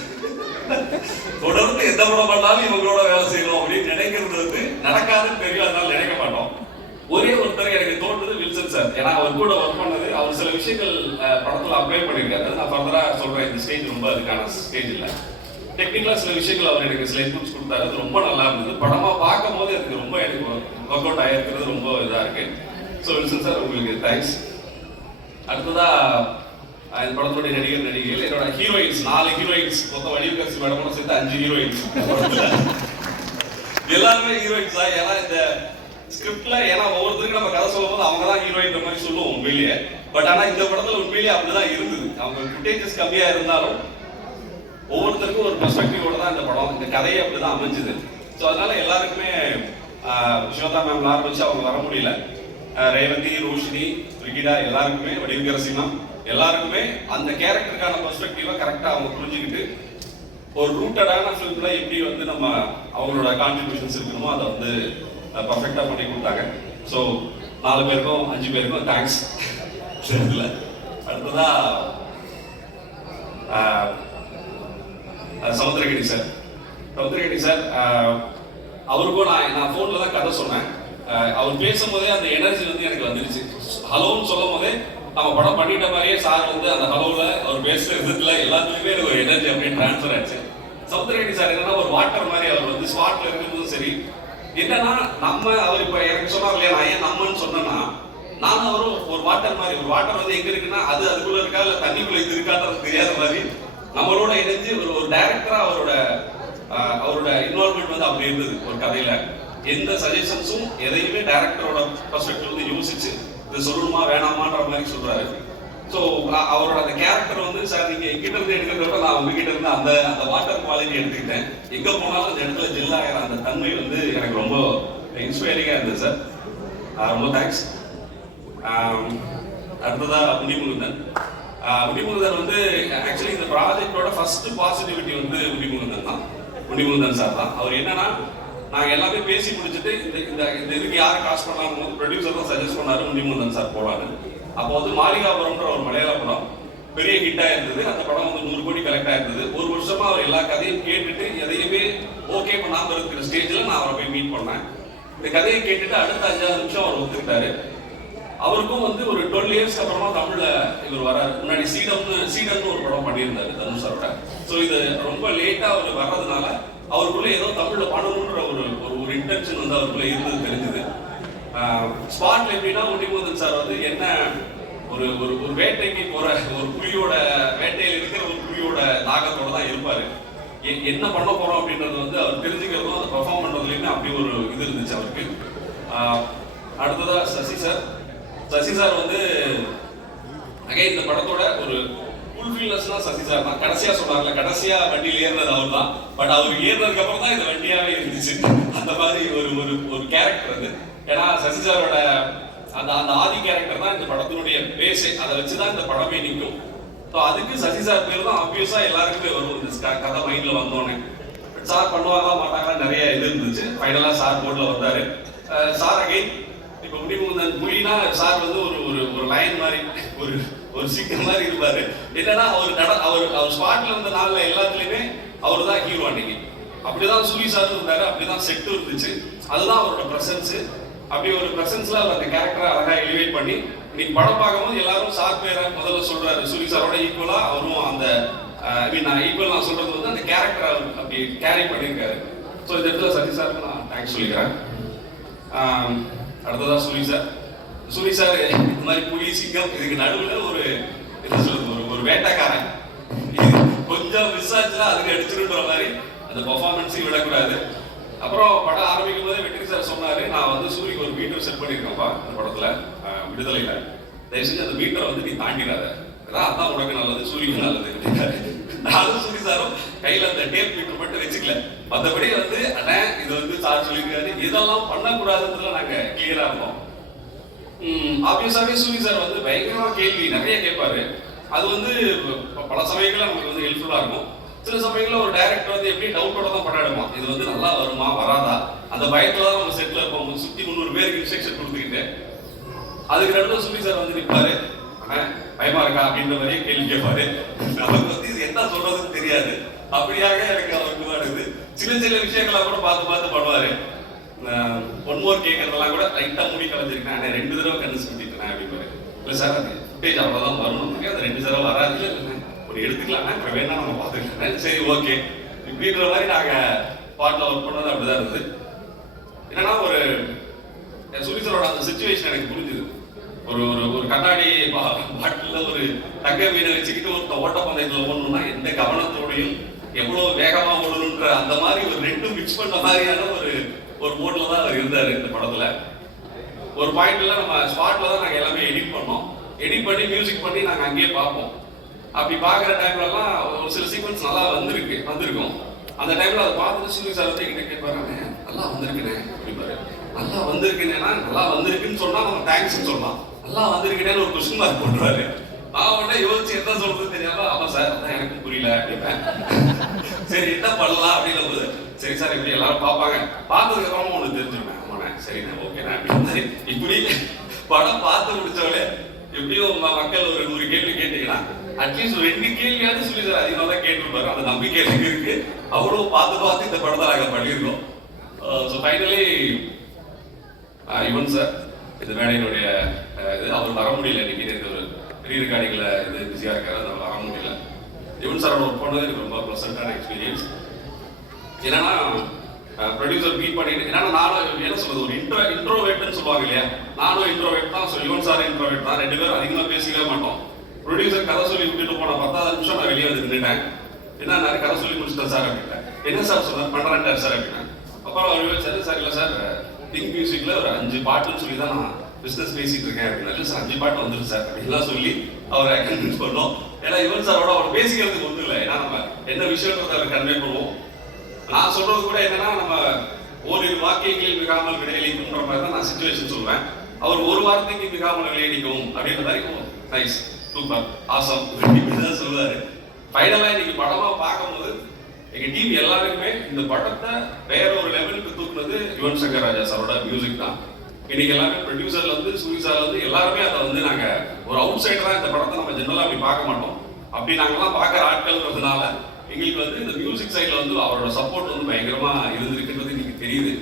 தொடர்ந்து எந்த படம் பண்ணாலும் இவங்களோட வேலை செய்யணும் அப்படின்னு நினைக்கிறது வந்து நடக்காதுன்னு தெரியும், அதனால நினைக்க மாட்டோம். ஒரே ஒருத்தர் எனக்கு தோன்றது வில்சன் சார். ஏன்னா அவர் கூட ஒர்க் பண்ணது, அவர் சில விஷயங்கள் படத்தில் அப்ளை பண்ணியிருக்காரு. அது நான் ஃபர்தராக சொல்கிறேன். இந்த ஸ்டேஜ் ரொம்ப அதுக்கான ஸ்டேஜ் இல்லை. டெக்னிக்கலாக சில விஷயங்கள் அவர் எனக்கு சில இன்புட்ஸ் கொடுத்தாரு. அது ரொம்ப நல்லா இருந்தது. படமாக பார்க்கும் போது எனக்கு ரொம்ப எனக்கு ஒர்க் அவுட் ஆகிருக்கிறது ரொம்ப இதாக இருக்கு. ஸோ வில்சன் சார் உங்களுக்கு தேங்க்ஸ். அடுத்ததாக இந்த படத்துடைய நடிகைகள் என்னோட ஹீரோயின்ஸ் 4 ஹீரோயின்ஸ், மொத்தம் வடிவகரசி மேடம் சேர்த்து 5 ஹீரோயின்ஸ். எல்லாருமே ஹீரோயின்ஸ் தான். ஏன்னா இந்த ஸ்கிரிப்ட்ல ஏன்னா ஒவ்வொருத்தருக்கும் நம்ம கதை சொல்லும் போது அவங்க தான் ஹீரோயின் மாதிரி சொல்லுவோம் உண்மையிலேயே. பட் ஆனால் இந்த படத்துல உண்மையிலேயே அப்படிதான் இருந்தது. அவங்க ஃபுட்டேஜஸ் கம்மியா இருந்தாலும் ஒவ்வொருத்தருக்கும் ஒரு பெர்ஸ்பெக்டிவோட தான் இந்த படம், இந்த கதையை அப்படிதான் அமைஞ்சுது. ஸோ அதனால எல்லாருக்குமே ஸ்வேதா மேம் ஆரம்பிச்சு அவங்க வர முடியல, ரேவதி, ரோஷினி, ரிகிடா எல்லாருக்குமே, வடிவகரசி மேம் எல்லாருக்குமே அந்த கேரக்டருக்கான பெர்ஸ்பெக்டிவை கரெக்டாக அவங்க புரிஞ்சுக்கிட்டு ஒரு ரூட்டடான ஃபிலிம்ல எப்படி வந்து நம்ம அவங்களோட கான்ட்ரிபியூஷன்ஸ் இருக்கணுமோ அதை வந்து பர்ஃபெக்டாக பண்ணி கொடுத்தாங்க. ஸோ 4 பேருக்கும் 5 பேருக்கும் தேங்க்ஸ். இல்லை அடுத்ததா சமுத்திரகிரி சார். சமுத்திரகிரி சார் அவருக்கும் நான் ஃபோனில் தான் கதை சொன்னேன். அவர் பேசும்போதே அந்த எனர்ஜி வந்து எனக்கு வந்துருச்சு. ஹலோன்னு சொல்லும் போதே நம்ம படம் பண்ணிட்ட மாதிரியே சார் வந்து அந்த ஹலோவில் அவர் பேசுகிற விதத்தில் எல்லாத்துலேயுமே எனக்கு ஒரு எனர்ஜி அப்படியே ட்ரான்ஸ்ஃபர் ஆச்சு. சமுத்திரகிரி சார் என்னன்னா ஒரு வாட்டர் மாதிரி, அவர் வந்து ஸ்பாட்ல இருக்கும்போதும் சரி, என்னன்னா நம்ம அவர் இப்போ எனக்கு சொன்னார் இல்லையா, நான் ஏன் நம்மன்னு சொன்னேன்னா, நான் அவரும் ஒரு வாட்டர் மாதிரி, ஒரு வாட்டர் வந்து எங்க இருக்குன்னா அது அதுக்குள்ள இருக்கா இல்லை தண்ணிக்குள்ள இது இருக்கான்றது தெரியாத மாதிரி நம்மளோட இணைஞ்சு ஒரு டைரக்டரா அவரோட இன்வால்மெண்ட் வந்து அப்படி இருந்தது. ஒரு கதையில எந்த சஜஷன்ஸும் எதையுமே டைரக்டரோட பெர்ஸ்பெக்டிவ் வந்து யோசிச்சு இது சொல்லணுமா வேணாமான்ற மாதிரி சொல்றாரு. ஸோ அவரோட அந்த கேரக்டர் வந்து சார் நீங்க எங்கிட்ட இருந்து எடுக்கிறத விட நான் உங்ககிட்ட இருந்து அந்த வாட்டர் குவாலிட்டி எடுத்துக்கிட்டேன். எங்க போனாலும் அந்த இடத்துல ஜில்லாகிற அந்த தன்மை வந்து எனக்கு ரொம்ப இன்ஸ்பைரிங்கா இருந்தது சார். ரொம்ப தேங்க்ஸ். அடுத்ததா முடிமுகுந்தன். முடிமுகுந்தன் வந்து ஆக்சுவலி இந்த ப்ராஜெக்டோட ஃபர்ஸ்ட் பாசிட்டிவிட்டி வந்து முடிமுகுந்தன் சார் தான். அவர் என்னன்னா, நாங்கள் எல்லாமே பேசி முடிச்சுட்டு இந்த இதுக்கு யாரை காஸ்ட் பண்ணாலும் ப்ரொடியூசர் தான் சஜஸ்ட் பண்ணாரு முடிமுகுந்தன் சார் போலான்னு. அப்போ வந்து மாளிகாபுரம்ன்ற ஒரு மலையாள படம் பெரிய ஹிட்டா இருந்தது. அந்த படம் வந்து 100 கோடி கலெக்ட் ஆயிருந்தது. ஒரு வருஷமா அவர் எல்லா கதையும் கேட்டுட்டு எதையுமே ஓகே பண்ணாம இருக்கிற ஸ்டேஜ்ல நான் அவரை போய் மீட் பண்ணேன். இந்த கதையை கேட்டுட்டு அடுத்த 5 நிமிஷம் அவர் ஒத்துக்கிட்டாரு. அவருக்கும் வந்து ஒரு 12 இயர்ஸ்க்கு அப்புறமா தமிழ்ல இவர் வராரு. முன்னாடி சீடம்னு ஒரு படம் பண்ணியிருந்தாரு தனுஷரோட. ஸோ இது ரொம்ப லேட்டா அவர் வர்றதுனால அவருக்குள்ள ஏதோ தமிழ்ல பண்ணணுன்ற ஒரு இன்டென்ஷன் வந்து அவருக்குள்ள இருந்தது தெரிஞ்சது. ஸ்பாட்ல எப்படின்னா முடிமுகுந்தன் சார் வந்து என்ன ஒரு வேட்டைக்கு போற ஒரு புலியோட வேட்டையில் இருக்கிற ஒரு புலியோட தாகத்தோட தான் இருப்பாரு. என்ன பண்ண போறோம் அப்படின்றது வந்து அவர் தெரிஞ்சுக்கிறதும் அதை பெர்ஃபார்ம் பண்றதுலையுமே அப்படி ஒரு இது இருந்துச்சு அவருக்கு. அடுத்ததா சசி சார் வந்து அகைன் இந்த படத்தோட ஒரு ஃபுல்ஃபில்னஸ்னா சசி சார் தான். கடைசியா சொன்னார்ல, கடைசியா வண்டியில் ஏறினது அவர் தான். பட் அவர் ஏறினதுக்கு அப்புறம் தான் இந்த வண்டியாவே இருந்துச்சு. அந்த மாதிரி ஒரு கேரக்டர் அது. ஏன்னா சசி சாரோட அந்த ஆதி கேரக்டர் தான் இந்த படத்தினுடைய பேஸே. அதை வச்சுதான் இந்த படமே நிற்கும். ஸோ அதுக்கு சசி சார் பேர் தான் ஆப்வியஸா எல்லாருக்குமே வரும் இந்த கதை மைண்ட்ல வந்தோடனே. சார் பண்ணுவாங்களா மாட்டாங்களா நிறைய இது இருந்துச்சு. ஃபைனலா சார் போர்ட்ல வந்தாரு. சார் அகைன் இப்போ முடிமுகுந்தன் புலினா சார் வந்து ஒரு லைன் மாதிரி ஒரு சிங்கம் மாதிரி இருப்பாரு. என்னன்னா அவர் ஸ்பாட்ல இருந்த நாள்ல எல்லாத்துலயுமே அவர் தான் ஹீரோ. அன்னைக்கு அப்படிதான் சூரி சார் இருந்தாரு, அப்படிதான் செட்டு இருந்துச்சு. அதுதான் அவரோட பிரசன்ஸ். அப்படி ஒரு பிரசன்ஸ்ல அவர் அந்த கேரக்டரை அழகா எலிவேட் பண்ணி இன்னைக்கு படம் பார்க்கும்போது எல்லாரும் சார் பேரை முதல்ல சொல்றாரு. சூரி சாரோட ஈக்குவலா அவரும் அந்த நான் ஈக்குவல் நான் சொல்றது வந்து அந்த கேரக்டரை அவர் அப்படி கேரி பண்ணியிருக்காரு. ஸோ இந்த இடத்துல சசி சாருக்கு நான் தேங்க்ஸ் சொல்லிக்கிறேன். அடுத்ததா சூரி சார் இந்த மாதிரி புலி சிங்கம் இதுக்கு நடுவில் ஒரு வேட்டைக்காரன் கொஞ்சம் மிஸ் ஆச்சுன்னா அதுக்கு அடிச்சிருன்ற மாதிரி அந்த பெர்ஃபார்மன்ஸையும் விடக்கூடாது. அப்புறம் படம் ஆரம்பிக்கும் போதே வெற்றி சார் சொன்னாரு, நான் வந்து சூரிக்கு ஒரு மீட்டர் செட் பண்ணியிருக்கேன்ப்பா இந்த படத்துல விடுதலையில, தயவு செஞ்சு அந்த மீட்டரை வந்து நீ தாண்டிடாத, அதான் உனக்கு நல்லது, சூரிக்கு நல்லது. நானும் சூரி சாரும் கையில அந்த டேப் மீட்டர் மட்டும் வச்சுக்கல, மற்றபடி வந்து அண்ணா இது வந்து சார் சொல்லியிருக்காரு, இதெல்லாம் பண்ணக்கூடாதுன்றதுல நாங்க கிளியரா இருந்தோம். ஆப்வியஸாவே சூரி சார் வந்து பயங்கரமா கேள்வி நிறைய கேட்பாரு. அது வந்து பல சமயங்கள்ல நமக்கு வந்து ஹெல்ப்ஃபுல்லா இருக்கும். சில சமயங்கள்ல ஒரு டைரக்டர் வந்து எப்படி டவுட்டோட தான் படம் எடுப்போம், இது வந்து நல்லா வருமா வராதா அந்த பயத்துல தான் நம்ம செட்ல இருப்போம். சுத்தி 300 பேருக்கு இன்ஸ்ட்ரக்ஷன் கொடுத்துக்கிட்டு அதுக்கு நடுவில் சூரி சார் வந்து நிற்பாரு, பயமா இருக்கா அப்படின்ற மாதிரியே கேள்வி கேட்பாரு. நமக்கு வந்து இது என்ன சொல்றதுன்னு தெரியாது. அப்படியாக எனக்கு அவருக்கு தான் இருக்குது. சின்ன சின்ன விஷயங்களை கூட பார்த்து பண்ணுவாரு. ஒன் மோர் கேட்கறதெல்லாம் கூட லைட்டாக முடி கலைஞ்சிருக்கேன் ஆனால் 2 தடவை கண்ணு சுற்றிட்டேன் அப்படின்னு. இல்லை சார் அது ஃபுட்டேஜ் அவ்வளோதான் வரணும், அது 2 தடவை வராது. இல்லை ஒரு எடுத்துக்கலாம்னா அப்புறம் வேணா நம்ம பார்த்துக்கலாம். சரி ஓகே இப்படின்ற மாதிரி நாங்கள் பாட்டில் ஒர்க் பண்ணது அப்படிதான் இருந்தது. என்னன்னா ஒரு சுரீசரோட அந்த சுச்சுவேஷன் எனக்கு புரிஞ்சுது. ஒரு ஒரு ஒரு கண்ணாடி பாட்டில் ஒரு தங்க மீனை வச்சுக்கிட்டு ஒரு ஓட்டப்பந்தயத்தில் ஓடணும்னா எந்த கவனத்தோடையும் எவ்வளோ வேகமாக ஓடணுன்ற அந்த மாதிரி ஒரு 2 மிக்ஸ் பண்ண மாதிரியான ஒரு மோட்ல தான் அவர் இருந்தார் இந்த படத்தில். ஒரு பாயிண்ட்ல நம்ம ஸ்பாட்ல தான் நாங்கள் எல்லாமே எடிட் பண்ணோம். எடிட் பண்ணி மியூசிக் பண்ணி நாங்கள் அங்கேயே பார்ப்போம். அப்படி பார்க்குற டைம்லலாம் ஒரு சில சீக்வன்ஸ் நல்லா வந்திருக்கும். அந்த டைம்ல அதை பார்த்துட்டு சூரிய சார் வந்து எங்கிட்ட கேட்பாரு, நல்லா வந்திருக்குனே அப்படிப்பாரு. நல்லா வந்திருக்குன்னா நல்லா வந்திருக்குன்னு சொன்னா நம்ம தேங்க்ஸ்ன்னு சொல்லலாம். நல்லா வந்திருக்குனேன்னு ஒரு கொஸ்டின் மார்க் போட்டுருவாரு. நான் உடனே யோசிச்சு என்ன சொல்றது தெரியாம ஆமா சார் அதான் எனக்கு புரியல அப்படிப்பேன். சரி என்ன பண்ணலாம் அப்படின்னும் போது சரி சார் இப்படி எல்லாரும் பார்ப்பாங்க, பார்த்ததுக்கு அப்புறமா ஒன்று தெரிஞ்சுருவேன். ஆமாண்ணே சரிண்ணே ஓகேண்ணே அப்படின்னு. இப்படி படம் பார்த்து முடிச்சவளே எப்படியும் மக்கள் ஒரு 100 கேள்வி கேட்டீங்கன்னா அட்லீஸ்ட் ஒரு 2 கேள்வியாவது சொல்லி சார் அதிகமாக தான் கேட்டுருப்பாரு. அந்த நம்பிக்கை எனக்கு இருக்கு. அவ்வளோ பார்த்து இந்த படத்தை நாங்கள் பண்ணியிருக்கோம். ஸோ ஃபைனலி யுவன் சார் இந்த மேடையினுடைய இது அவர் வர முடியல, இன்னைக்கு இது ஒரு ரீ ரெக்கார்டிங்கில் இது பிஸியாக இருக்காரு, அதனால வர முடியல. யுவன் சாரோட ஒர்க் பண்ணது எனக்கு ரொம்ப ப்ளசண்டான எக்ஸ்பீரியன்ஸ். என்னன்னா ப்ரொடியூசர் மீட் பண்ணிட்டு ஏன்னா நானும் என்ன சொல்றது ஒரு இன்ட்ரோவேட்னு சொல்லுவாங்க இல்லையா, நானும் இன்ட்ரோவேட் தான். ஸோ யுவன் சார் இன்ட்ரோவேட் தான். 2 பேரும் அதிகமாக பேசிக்கவே மாட்டோம். ப்ரொடியூசர் கதை சொல்லி விட்டுட்டு போன 10வது நிமிஷம் நான் வெளியே வந்து நின்றுட்டேன். என்ன நான் கதை சொல்லி முடிச்சிட்டேன் சார் அப்படின்ட்டேன். என்ன சார் சொன்னார் பண்ணுறேன்ட்டார் சார் அப்படின்னா. அப்புறம் அவர் சரி சார் இல்லை சார் திங்க் மியூசிக்கில் ஒரு 5 பாட்டுன்னு சொல்லி தான் நான் பிஸ்னஸ் பேசிட்டு இருக்கேன் அப்படின்னா. இல்லை சார் 5 பாட்டு வந்துருக்கு சார் அப்படின்லாம் சொல்லி அவரை கன்வின்ஸ் பண்ணோம். ஏன்னா யுவன் சாரோட அவர் பேசிக்கிறதுக்கு ஒன்றும் இல்லை. ஏன்னா நம்ம என்ன விஷயன்றதை அவர் கன்வே பண்ணுவோம். நான் சொல்றது கூட என்னன்னா நம்ம ஓரிரு வாக்கியங்களில் மிகாமல் விடையளிக்கும்ன்ற மாதிரி தான் நான் சிச்சுவேஷன் சொல்லுவேன். அவர் ஒரு வார்த்தைக்கு மிகாமல் விடையளிக்கும் அப்படின்ற மாதிரி நைஸ் சூப்பர் ஆசம் இப்படிதான் சொல்லுவாரு. ஃபைனலா இன்னைக்கு படமா பார்க்கும்போது எங்க டீம் எல்லாருக்குமே இந்த படத்தை வேற ஒரு லெவலுக்கு தூக்குனது யுவன் சங்கர் ராஜா சாரோட மியூசிக் தான். இன்னைக்கு எல்லாமே ப்ரொடியூசர்ல இருந்து சூரிசார்ல இருந்து எல்லாருமே அதை வந்து நாங்க ஒரு அவுட் சைடரா இந்த படத்தை நம்ம ஜெனரலா அப்படி பார்க்க மாட்டோம். அப்படி நாங்கெல்லாம் பார்க்குற ஆட்கள்ன்றதுனால எங்களுக்கு வந்து இந்த மியூசிக் சைடில் வந்து அவரோட சப்போர்ட் வந்து பயங்கரமா இருந்திருக்குன்றது இன்னைக்கு தெரியுது.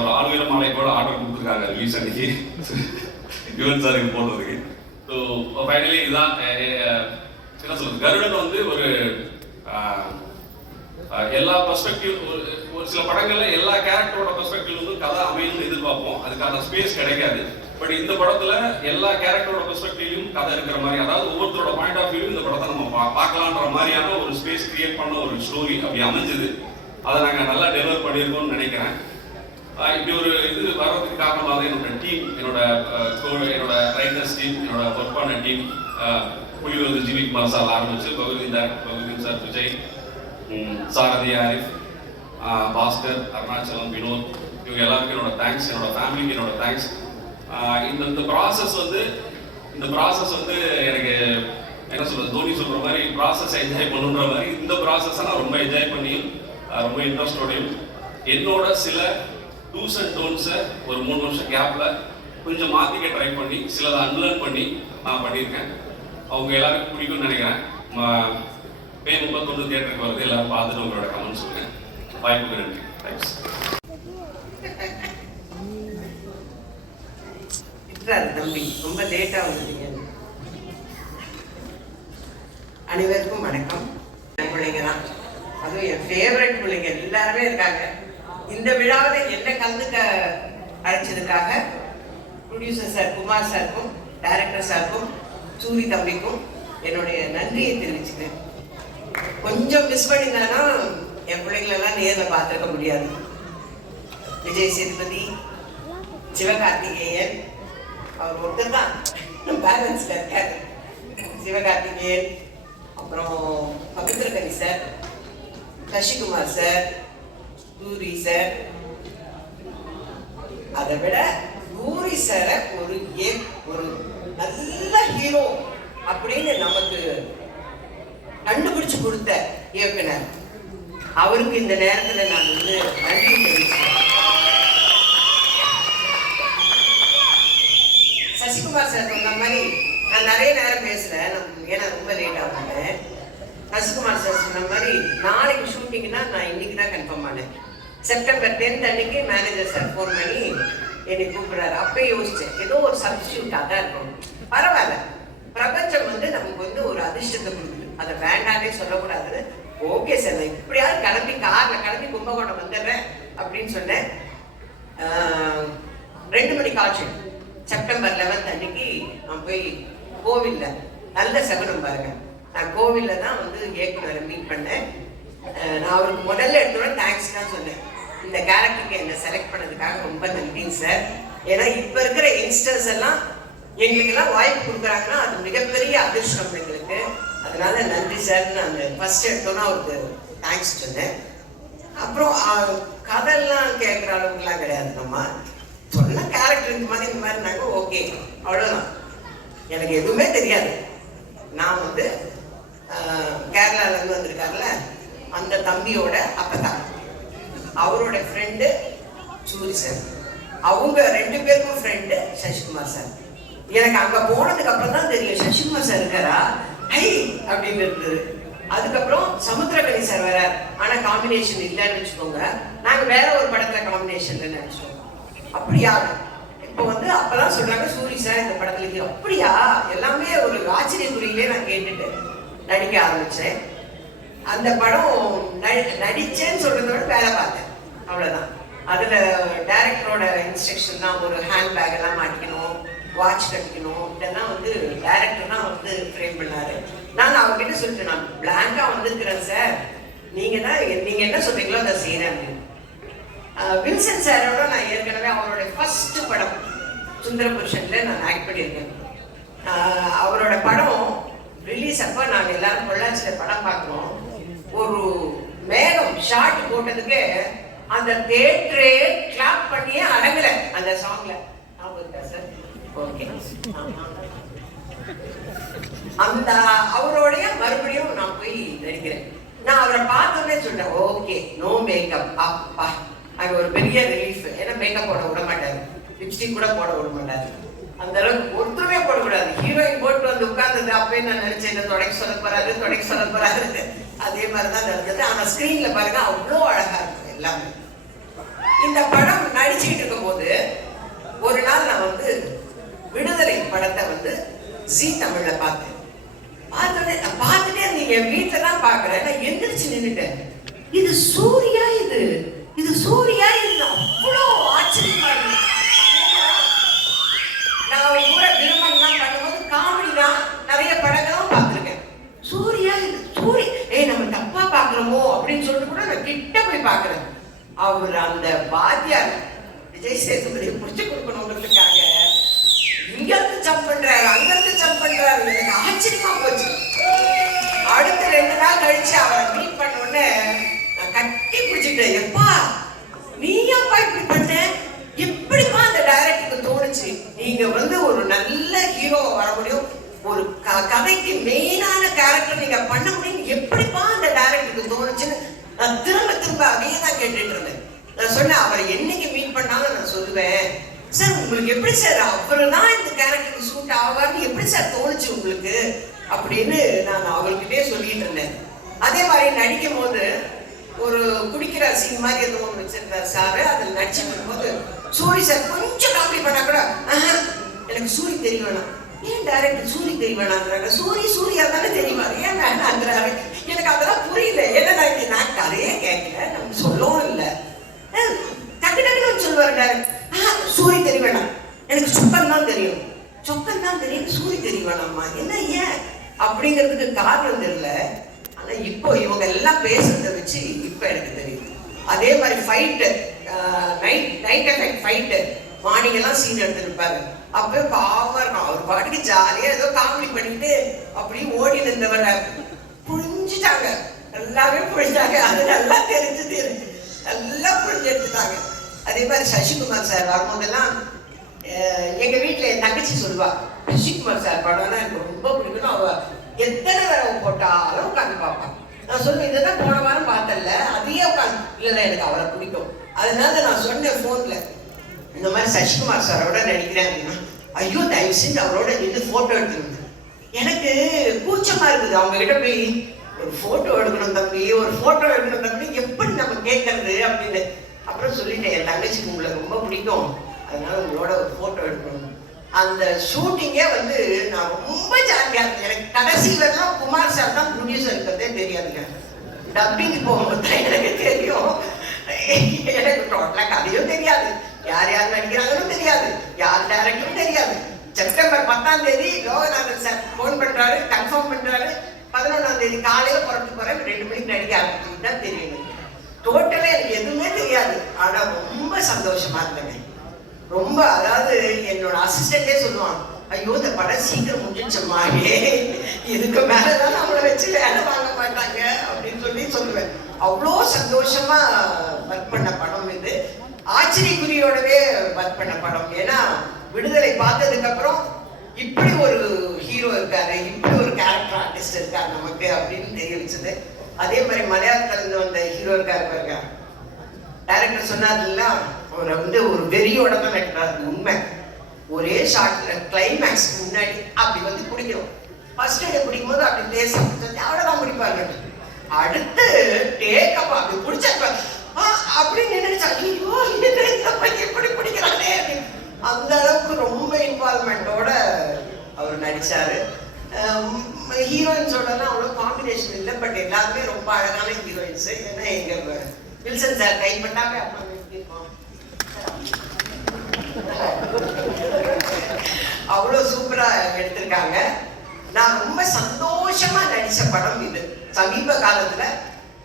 ஒரு 6 மாலை கூட ஆர்டர் கொடுத்துருக்காங்க ரிலீஸ் அன்னைக்கு யுவன் சாருக்கு போடுறதுக்கு. ஸோ ஃபைனலி இதுதான் என்ன சொல்றது, கருடன் வந்து ஒரு எல்லா பெர்ஸ்பெக்டிவ் ஒரு சில படங்கள்ல எல்லா கேரக்டரோட பெர்ஸ்பெக்டிவ் வந்து கதை அமையணும்னு எதிர்பார்ப்போம். அதுக்கான ஸ்பேஸ் கிடைக்காது. பட் இந்த படத்துல எல்லா கேரக்டரோட பெர்ஸ்பெக்டிவ்லையும் கதை இருக்கிற மாதிரி, அதாவது ஒவ்வொருத்தரோட பாயிண்ட் ஆஃப் வியூ இந்த படத்தை நம்ம பார்க்கலான்ற மாதிரியான ஒரு ஸ்பேஸ் கிரியேட் பண்ண ஒரு ஸ்டோரி அப்படி அமைஞ்சது. அதை நாங்கள் நல்லா டெவலப் பண்ணியிருக்கோம்னு நினைக்கிறேன். இப்படி ஒரு இது வர்றதுக்கு காரணமாக என்னோட டீம், என்னோட ரைட்டர்ஸ் டீம், என்னோட ஒர்க் பண்ண டீம், புலிவரது ஜிவி குமார் சார் ஆரம்பிச்சு பகுதீன் சார், விஜய், சாரதி, ஆரிஃப், பாஸ்கர், அருணாச்சலம், வினோத், இவங்க எல்லாருக்கும் என்னோட தேங்க்ஸ். என்னோட ஃபேமிலிக்கு என்னோட தேங்க்ஸ். இந்த ப்ராசஸ் வந்து எனக்கு என்ன சொல்றது, தோனி சொல்ற மாதிரி ப்ராசஸ் என்ஜாய் பண்ணுன்ற மாதிரி இந்த ப்ராசஸை நான் ரொம்ப என்ஜாய் பண்ணியும் ரொம்ப இன்ட்ரெஸ்டோடையும் என்னோட சில டூஸ் அண்ட் டோன்ஸை ஒரு 3 வருஷம் கேப்ல கொஞ்சம் மாத்திக்க ட்ரை பண்ணி சிலதை அன்லேர்ன் பண்ணி நான் பண்ணியிருக்கேன். அவங்க எல்லாருக்கும் பிடிக்கும்னு நினைக்கிறேன். மே 31 தியேட்டருக்கு வருது. எல்லாரும் பார்த்துட்டு உங்களோட கமெண்ட் சொல்லுங்க. வாய்ப்புக்கு நன்றி. தேங்க்ஸ். தம்பி ரொம்ப லேட்டா வந்துட்டீங்க. அனைவருக்கும் வணக்கம். பிள்ளைங்க தான், அதுவும் என் ஃபேவரட் பிள்ளைங்க எல்லாருமே இருக்காங்க. இந்த விழாவில் என்ன கலந்துக்க அழைச்சதுக்காக ப்ரொடியூசர் சார் குமார் சாருக்கும், டைரக்டர் சாருக்கும், சூரி தம்பிக்கும் என்னுடைய நன்றியை தெரிவிச்சுக்கிறேன். கொஞ்சம் மிஸ் பண்ணியிருந்தாலும் என் பிள்ளைங்களெல்லாம் நேரில் பார்த்துருக்க முடியாது. விஜய் சேதுபதி, சிவகார்த்திகேயன், அவர் ஒருத்தர் தான் பேலன்ஸ்ல இருக்காரு. சிவகார்த்திகேயன், அப்புறம் Pavithrakani sir, Sasikumar sir, Puri sir, அதை விட பூரி சாரை ஒரு நல்ல ஹீரோ அப்படின்னு நமக்கு கண்டுபிடிச்சு கொடுத்த இயக்குனர், அவருக்கு இந்த நேரத்தில் நான் வந்து நன்றி தெரிவிச்சேன். சசிகுமார் சார் சொன்ன மாதிரி நான் நிறைய நேரம் பேசுறேன், ஏன்னா ரொம்ப லேட் ஆகுது. சசிகுமார் சார் சொன்ன மாதிரி நாளைக்கு ஷூட்டிங்னா நான் இன்னைக்கு தான் கன்ஃபார்ம் பண்ணேன். செப்டம்பர் 10th அன்னைக்கு மேனேஜர் சார் ஃபோன் பண்ணி என்னை கூப்பிடுறாரு. அப்பயே யோசிச்சேன், ஏதோ ஒரு சப்ஸ்டியூட்டாக தான் இருக்கும், பரவாயில்ல, பிரபஞ்சம் வந்து நமக்கு வந்து ஒரு அதிர்ஷ்டத்தை கொடுக்குது, அதை வேண்டானே சொல்லக்கூடாது. ஓகே சார், நான் இப்படியாவது கிளம்பி காரில் கிளம்பி கும்பகோணம் வந்துடுறேன் அப்படின்னு சொன்னேன். 2 மணி காட்சி செப்டம்பர் 11th அன்னைக்கு நான் போய் கோவிலில் நல்ல சகுனம் பாருங்க. நான் கோவிலில் தான் வந்து இயக்குனரை மீட் பண்ணேன். நான் அவருக்கு முதல்ல எடுத்தோட தேங்க்ஸ் தான் சொன்னேன். இந்த கேரக்டருக்கு என்னை செலக்ட் பண்ணதுக்காக ரொம்ப நன்றிங்க சார். ஏன்னா இப்போ இருக்கிற யங்ஸ்டர்ஸ் எல்லாம் எங்களுக்கெல்லாம் வாய்ப்பு கொடுக்குறாங்கன்னா அது மிகப்பெரிய அதிர்ஷ்டம் எங்களுக்கு. அதனால நன்றி சார்ன்னு அந்த ஃபர்ஸ்ட் எடுத்தோன்னா அவருக்கு தேங்க்ஸ் சொன்னேன். அப்புறம் கதையெல்லாம் கேட்குற அளவுக்குலாம் கிடையாது, நம்ம சொன்ன கேரக்டர் இந்த மாதிரி நாங்கள் ஓகே அவ்வளோதான். எனக்கு எதுவுமே தெரியாது. நான் வந்து கேரளாவிலேருந்து வந்திருக்காருல அந்த தம்பியோட அப்பதான் அவரோட ஃப்ரெண்டு சூரி சார், அவங்க 2 பேருக்கும் ஃப்ரெண்டு சசிகுமார் சார். எனக்கு அங்கே போனதுக்கு அப்புறம் தான் தெரியும் சசிகுமார் சார் இருக்காரா, ஹை அப்படின்னு இருந்தது. அதுக்கப்புறம் சமுத்திரகனி சார் வரார், ஆனால் காம்பினேஷன் இல்லைன்னு வச்சுக்கோங்க. நாங்கள் வேற ஒரு படத்தில் காம்பினேஷன்ல நினச்சிட்டோம். அப்படியா இப்போ வந்து அப்பதான் சொல்றாங்க சூரி சார் இந்த படத்துல, அப்படியா எல்லாமே ஒரு ஆச்சரியக்குறியிலே நான் கேட்டுட்டு நடிக்க ஆரம்பிச்சேன். அந்த படம் நடிச்சேன்னு சொல்றதோட வேலை பார்த்தேன், அவ்வளவுதான். அதுல டைரக்டரோட இன்ஸ்ட்ரக்ஷன் தான், ஒரு ஹேண்ட் பேக் எல்லாம் மாட்டிக்கணும், வாட்ச் கட்டிக்கணும், இதெல்லாம் வந்து டைரக்டர் தான் வந்து ஃப்ரேம் பண்ணாரு. நான் அவர்கிட்ட சொல்லிட்டேன், நான் பிளாங்கா வந்திருக்கிறேன் சார், நீங்க என்ன சொல்றீங்களோ அதை செய்யறேன் அப்படின்னு. வில்சன் சாரோட நான் ஏற்கனவே அவரோட ஃபர்ஸ்ட் படம் சுந்தரபுருஷன்ல நான் ஆக்ட் பண்ணியிருக்கேன். அவரோட படம் ரிலீஸ் அப்போ நாங்கள் எல்லாரும் பொள்ளாச்சியில் படம் பார்க்குறோம். ஒரு மேகம் ஷார்ட் போட்டதுக்கு அந்த தேட்டரே கிளாப் பண்ணியே அடங்கல அந்த சாங்ல. சார் ஓகே, அந்த அவரோடைய மறுபடியும் நான் போய் நடிக்கிறேன். நான் அவரை பார்த்தோன்னே சொல்லிட்டேன், ஓகே நோ மேக்கப். அப்பா அது ஒரு பெரிய ரிலீஃப். ஏன்னா மேக்கப் போட விட மாட்டாரு, லிப்ஸ்டிக் கூட போட விட மாட்டாரு. அந்த அளவுக்கு ஒருத்தருமே போடக்கூடாது. ஹீரோயின் போட்டு வந்து உட்கார்ந்தது அப்பயே நான் நினைச்சேன் தொடக்க சொல்ல போறாரு. அதே மாதிரிதான் நடந்தது. ஆனா ஸ்கிரீன்ல பாருங்க அவ்வளோ அழகா இருக்கும் எல்லாமே. இந்த படம் நடிச்சுக்கிட்டு இருக்கும் போது ஒரு நாள் நான் வந்து விடுதலை படத்தை வந்து ஜீ தமிழ்ல பார்த்தேன். பார்த்துட்டே நீங்க வீட்டுல தான் பாக்குறேன். நான் எந்திரிச்சு நின்னுட்டேன், இது சூர்யா, இது சூர்யா, இது அவ்வளோ ஆச்சரியமா இருக்கு. நான் கூட விரும்பலாம் பண்ணும்போது காமெடி தான் நிறைய படங்களும் பார்த்துருக்கேன். சூர்யா இது நம்ம தப்பா பாக்குறோமோ அப்படின்னு சொல்லிட்டு கூட நான் கிட்ட போய் பாக்குறேன். அவர் அந்த வாத்தியார் விஜய் சேதுபதியை புடிச்சு கொடுக்கணுங்கிறதுக்காக இங்க இருந்து ஜம்ப் பண்றாரு, அங்க இருந்து ஜம்ப் பண்றாரு. எனக்கு ஆச்சரியமா போச்சு. அடுத்த 2 நாள் கழிச்சு அவரை மீட் பண்ண உடனே நான் கட்டி பிடிச்சிட்டேன், எப்பா நீயாப்பா இப்படி பண்ண, எப்படிப்பா அந்த டைரக்டருக்கு தோணுச்சு? நீங்க வந்து ஒரு நல்ல ஹீரோவை வர முடியும், ஒரு கதைக்கு மெயினான கேரக்டர் நீங்க பண்ண முடியும், எப்படிப்பா அந்த டைரக்டருக்கு தோணுச்சுன்னு நான் திரும்ப அதே தான் கேட்டுட்டு இருந்தேன். நான் சொன்னேன், அவரை என்னைக்கு மீட் பண்ணாலும் நான் சொல்லுவேன், சார் உங்களுக்கு எப்படி சார் அவரு தான் இந்த கேரக்டருக்கு சூட் ஆவார்னு எப்படி சார் தோணுச்சு உங்களுக்கு அப்படின்னு நான் அவர்கிட்டே சொல்லிட்டு இருந்தேன். அதே மாதிரி நடிக்கும் போது ஒரு குடிக்கிற சீன் மாதிரி எதுவும் ஒன்று வச்சிருந்தார் சார். அதில் நடிச்சுட்டு போது சூரி சார் கொஞ்சம் காமெடி பண்ணா கூட எனக்கு சூரி தெரிய வேணாம், ஏன் டைரக்டர் சூரி தெரிய வேணாங்கிறாங்க, சூரியா தானே தெரியுமாரு, ஏன் வேணாங்கிறாரு. எனக்கு அதெல்லாம் புரியல. ஏன்னா நான் கதையே கேட்கல, நமக்கு சொல்லவும் இல்லை. டக்குன்னு சொல்லுவாரு டைரக்டர், சூரி தெரிய வேணாம், எனக்கு சொக்கன் தான் தெரியும், சூரி தெரிய வேணாம்மா, என்ன ஏன் அப்படிங்கிறதுக்கு காரணம் தெரியல. ஆனா இப்போ இவங்க எல்லாம் பேசுறத வச்சு இப்போ எனக்கு தெரியும். அதே மாதிரி fight, night effect fight, morning எல்லாம் சீன் எடுத்துருப்பாரு. அப்போ பாவமா இருக்கும், அவர் பாட்டுக்கு ஜாலியா ஏதோ காமெடி பண்ணிட்டு அப்படியே ஓடி நின்றவரை புரிஞ்சுட்டாங்க, எல்லாமே புரிஞ்சாங்க. அது நல்லா தெரிஞ்சது, நல்லா புரிஞ்சு எடுத்துட்டாங்க. அதே மாதிரி சசிகுமார் சார் வரும்போதெல்லாம் எங்க வீட்டுல என் தங்கச்சி சொல்லுவா, சசிகுமார் சார் படம்னா எனக்கு ரொம்ப பிடிக்கும், அவ எத்தனை தடவை போட்டாலும் உட்காந்து பார்ப்பான். நான் சொன்னேன், இதைதான் போன வாரம் பார்த்தல, அதையே உட்காந்து, இல்லைன்னா எனக்கு அவரை பிடிக்கும். அதனால நான் சொன்னேன் போன்ல, இந்த மாதிரி சசிகுமார் சாரோட நடிக்கிறேன் அப்படின்னா, ஐயோ தயவு செஞ்சு அவரோட நின்று போட்டோ எடுத்துருந்தேன். எனக்கு கூச்சமா இருக்குது அவங்க கிட்ட போய் ஒரு போட்டோ எடுக்கணும் தம்பி, எப்படி நம்ம கேட்கறது அப்படின்னு. அப்புறம் சொல்லிட்டேன் என் தங்கச்சிக்கு உங்களை ரொம்ப பிடிக்கும், அதனால உங்களோட ஒரு ஃபோட்டோ எடுக்கணும். அந்த ஷூட்டிங்கே வந்து நான் ரொம்ப ஜாலியாக இருந்தேன். எனக்கு கடைசி வரலாம் குமார் சார் தான் ப்ரொடியூசர் இருக்கிறதே தெரியாதுங்க. டப்பிங் போகும்போது தான் எனக்கு தெரியும். எனக்கு டோட்டலாக கதையும் தெரியாது, யார் யார் நடிக்கிறாங்கன்னு தெரியாது, யார் டைரக்டரும் தெரியாது. செப்டம்பர் 10ஆம் தேதி லோகநாதன் சார் ஃபோன் பண்ணுறாரு, கன்ஃபார்ம் பண்ணுறாரு. 11ஆம் தேதி காலையில் புறப்பட்டு போகிறேன், 2 மணிக்கு நடிக்க ஆரம்பிச்சு தான் தெரியும் எனக்கு. டோட்டலாக எனக்கு எதுவுமே தெரியாது. ஆனால் ரொம்ப சந்தோஷமா இருந்தேங்க. ரொம்ப, அதாவது என்னோட அசிஸ்டண்டே சொல்லுவான், ஐயோ இந்த படம் சீக்கிரம் முடிச்சம்மா, இதுக்கு மேலதான் நம்மளை வச்சு வேலை வாங்க மாட்டாங்க அப்படின்னு சொல்லுவேன். அவ்வளோ சந்தோஷமா ஒர்க் பண்ண படம் இது. ஆச்சரியக்குறியோடவே ஒர்க் பண்ண படம். ஏன்னா விடுதலை பார்த்ததுக்கு அப்புறம் இப்படி ஒரு ஹீரோ இருக்காரு, இப்படி ஒரு கேரக்டர் ஆர்டிஸ்ட் இருக்காரு நமக்கு அப்படின்னு தெரிய வச்சது. அதே மாதிரி மலையாளத்துல இருந்து வந்த ஹீரோ இருக்காரு பாருங்க, டைரக்டர் சொன்னார்ல, அவரை வந்து ஒரு வெறியோட தான் நடிக்கிறாரு. உண்மை, ஒரே ஷார்ட்ல கிளைமேக்ஸ் முன்னாடி அப்படி வந்து பிடிக்கணும். ஃபர்ஸ்ட் டே பிடிக்கும் போது அப்படி பேச அவ்வளோதான் முடிப்பாங்க. அடுத்து டேக் அப் அப்படி பிடிச்சப்ப அப்படின்னு நினைச்சா, ஐயோ எப்படி பிடிக்கிறானே அப்படின்னு. அந்த அளவுக்கு ரொம்ப இன்வால்மெண்டோட அவர் நடிச்சாரு. ஹீரோயின்ஸோடலாம் அவ்வளோ காம்பினேஷன் இல்லை, பட் எல்லாருமே ரொம்ப அழகான ஹீரோயின்ஸு. ஏன்னா எங்க வில்சன் சார் கைப்பட்டாவே அப்பா நிறுத்திருக்கோம். அவ்வளோ சூப்பரா எடுத்திருக்காங்க. நான் ரொம்ப சந்தோஷமா நடிச்ச படம் இது. சமீப காலத்துல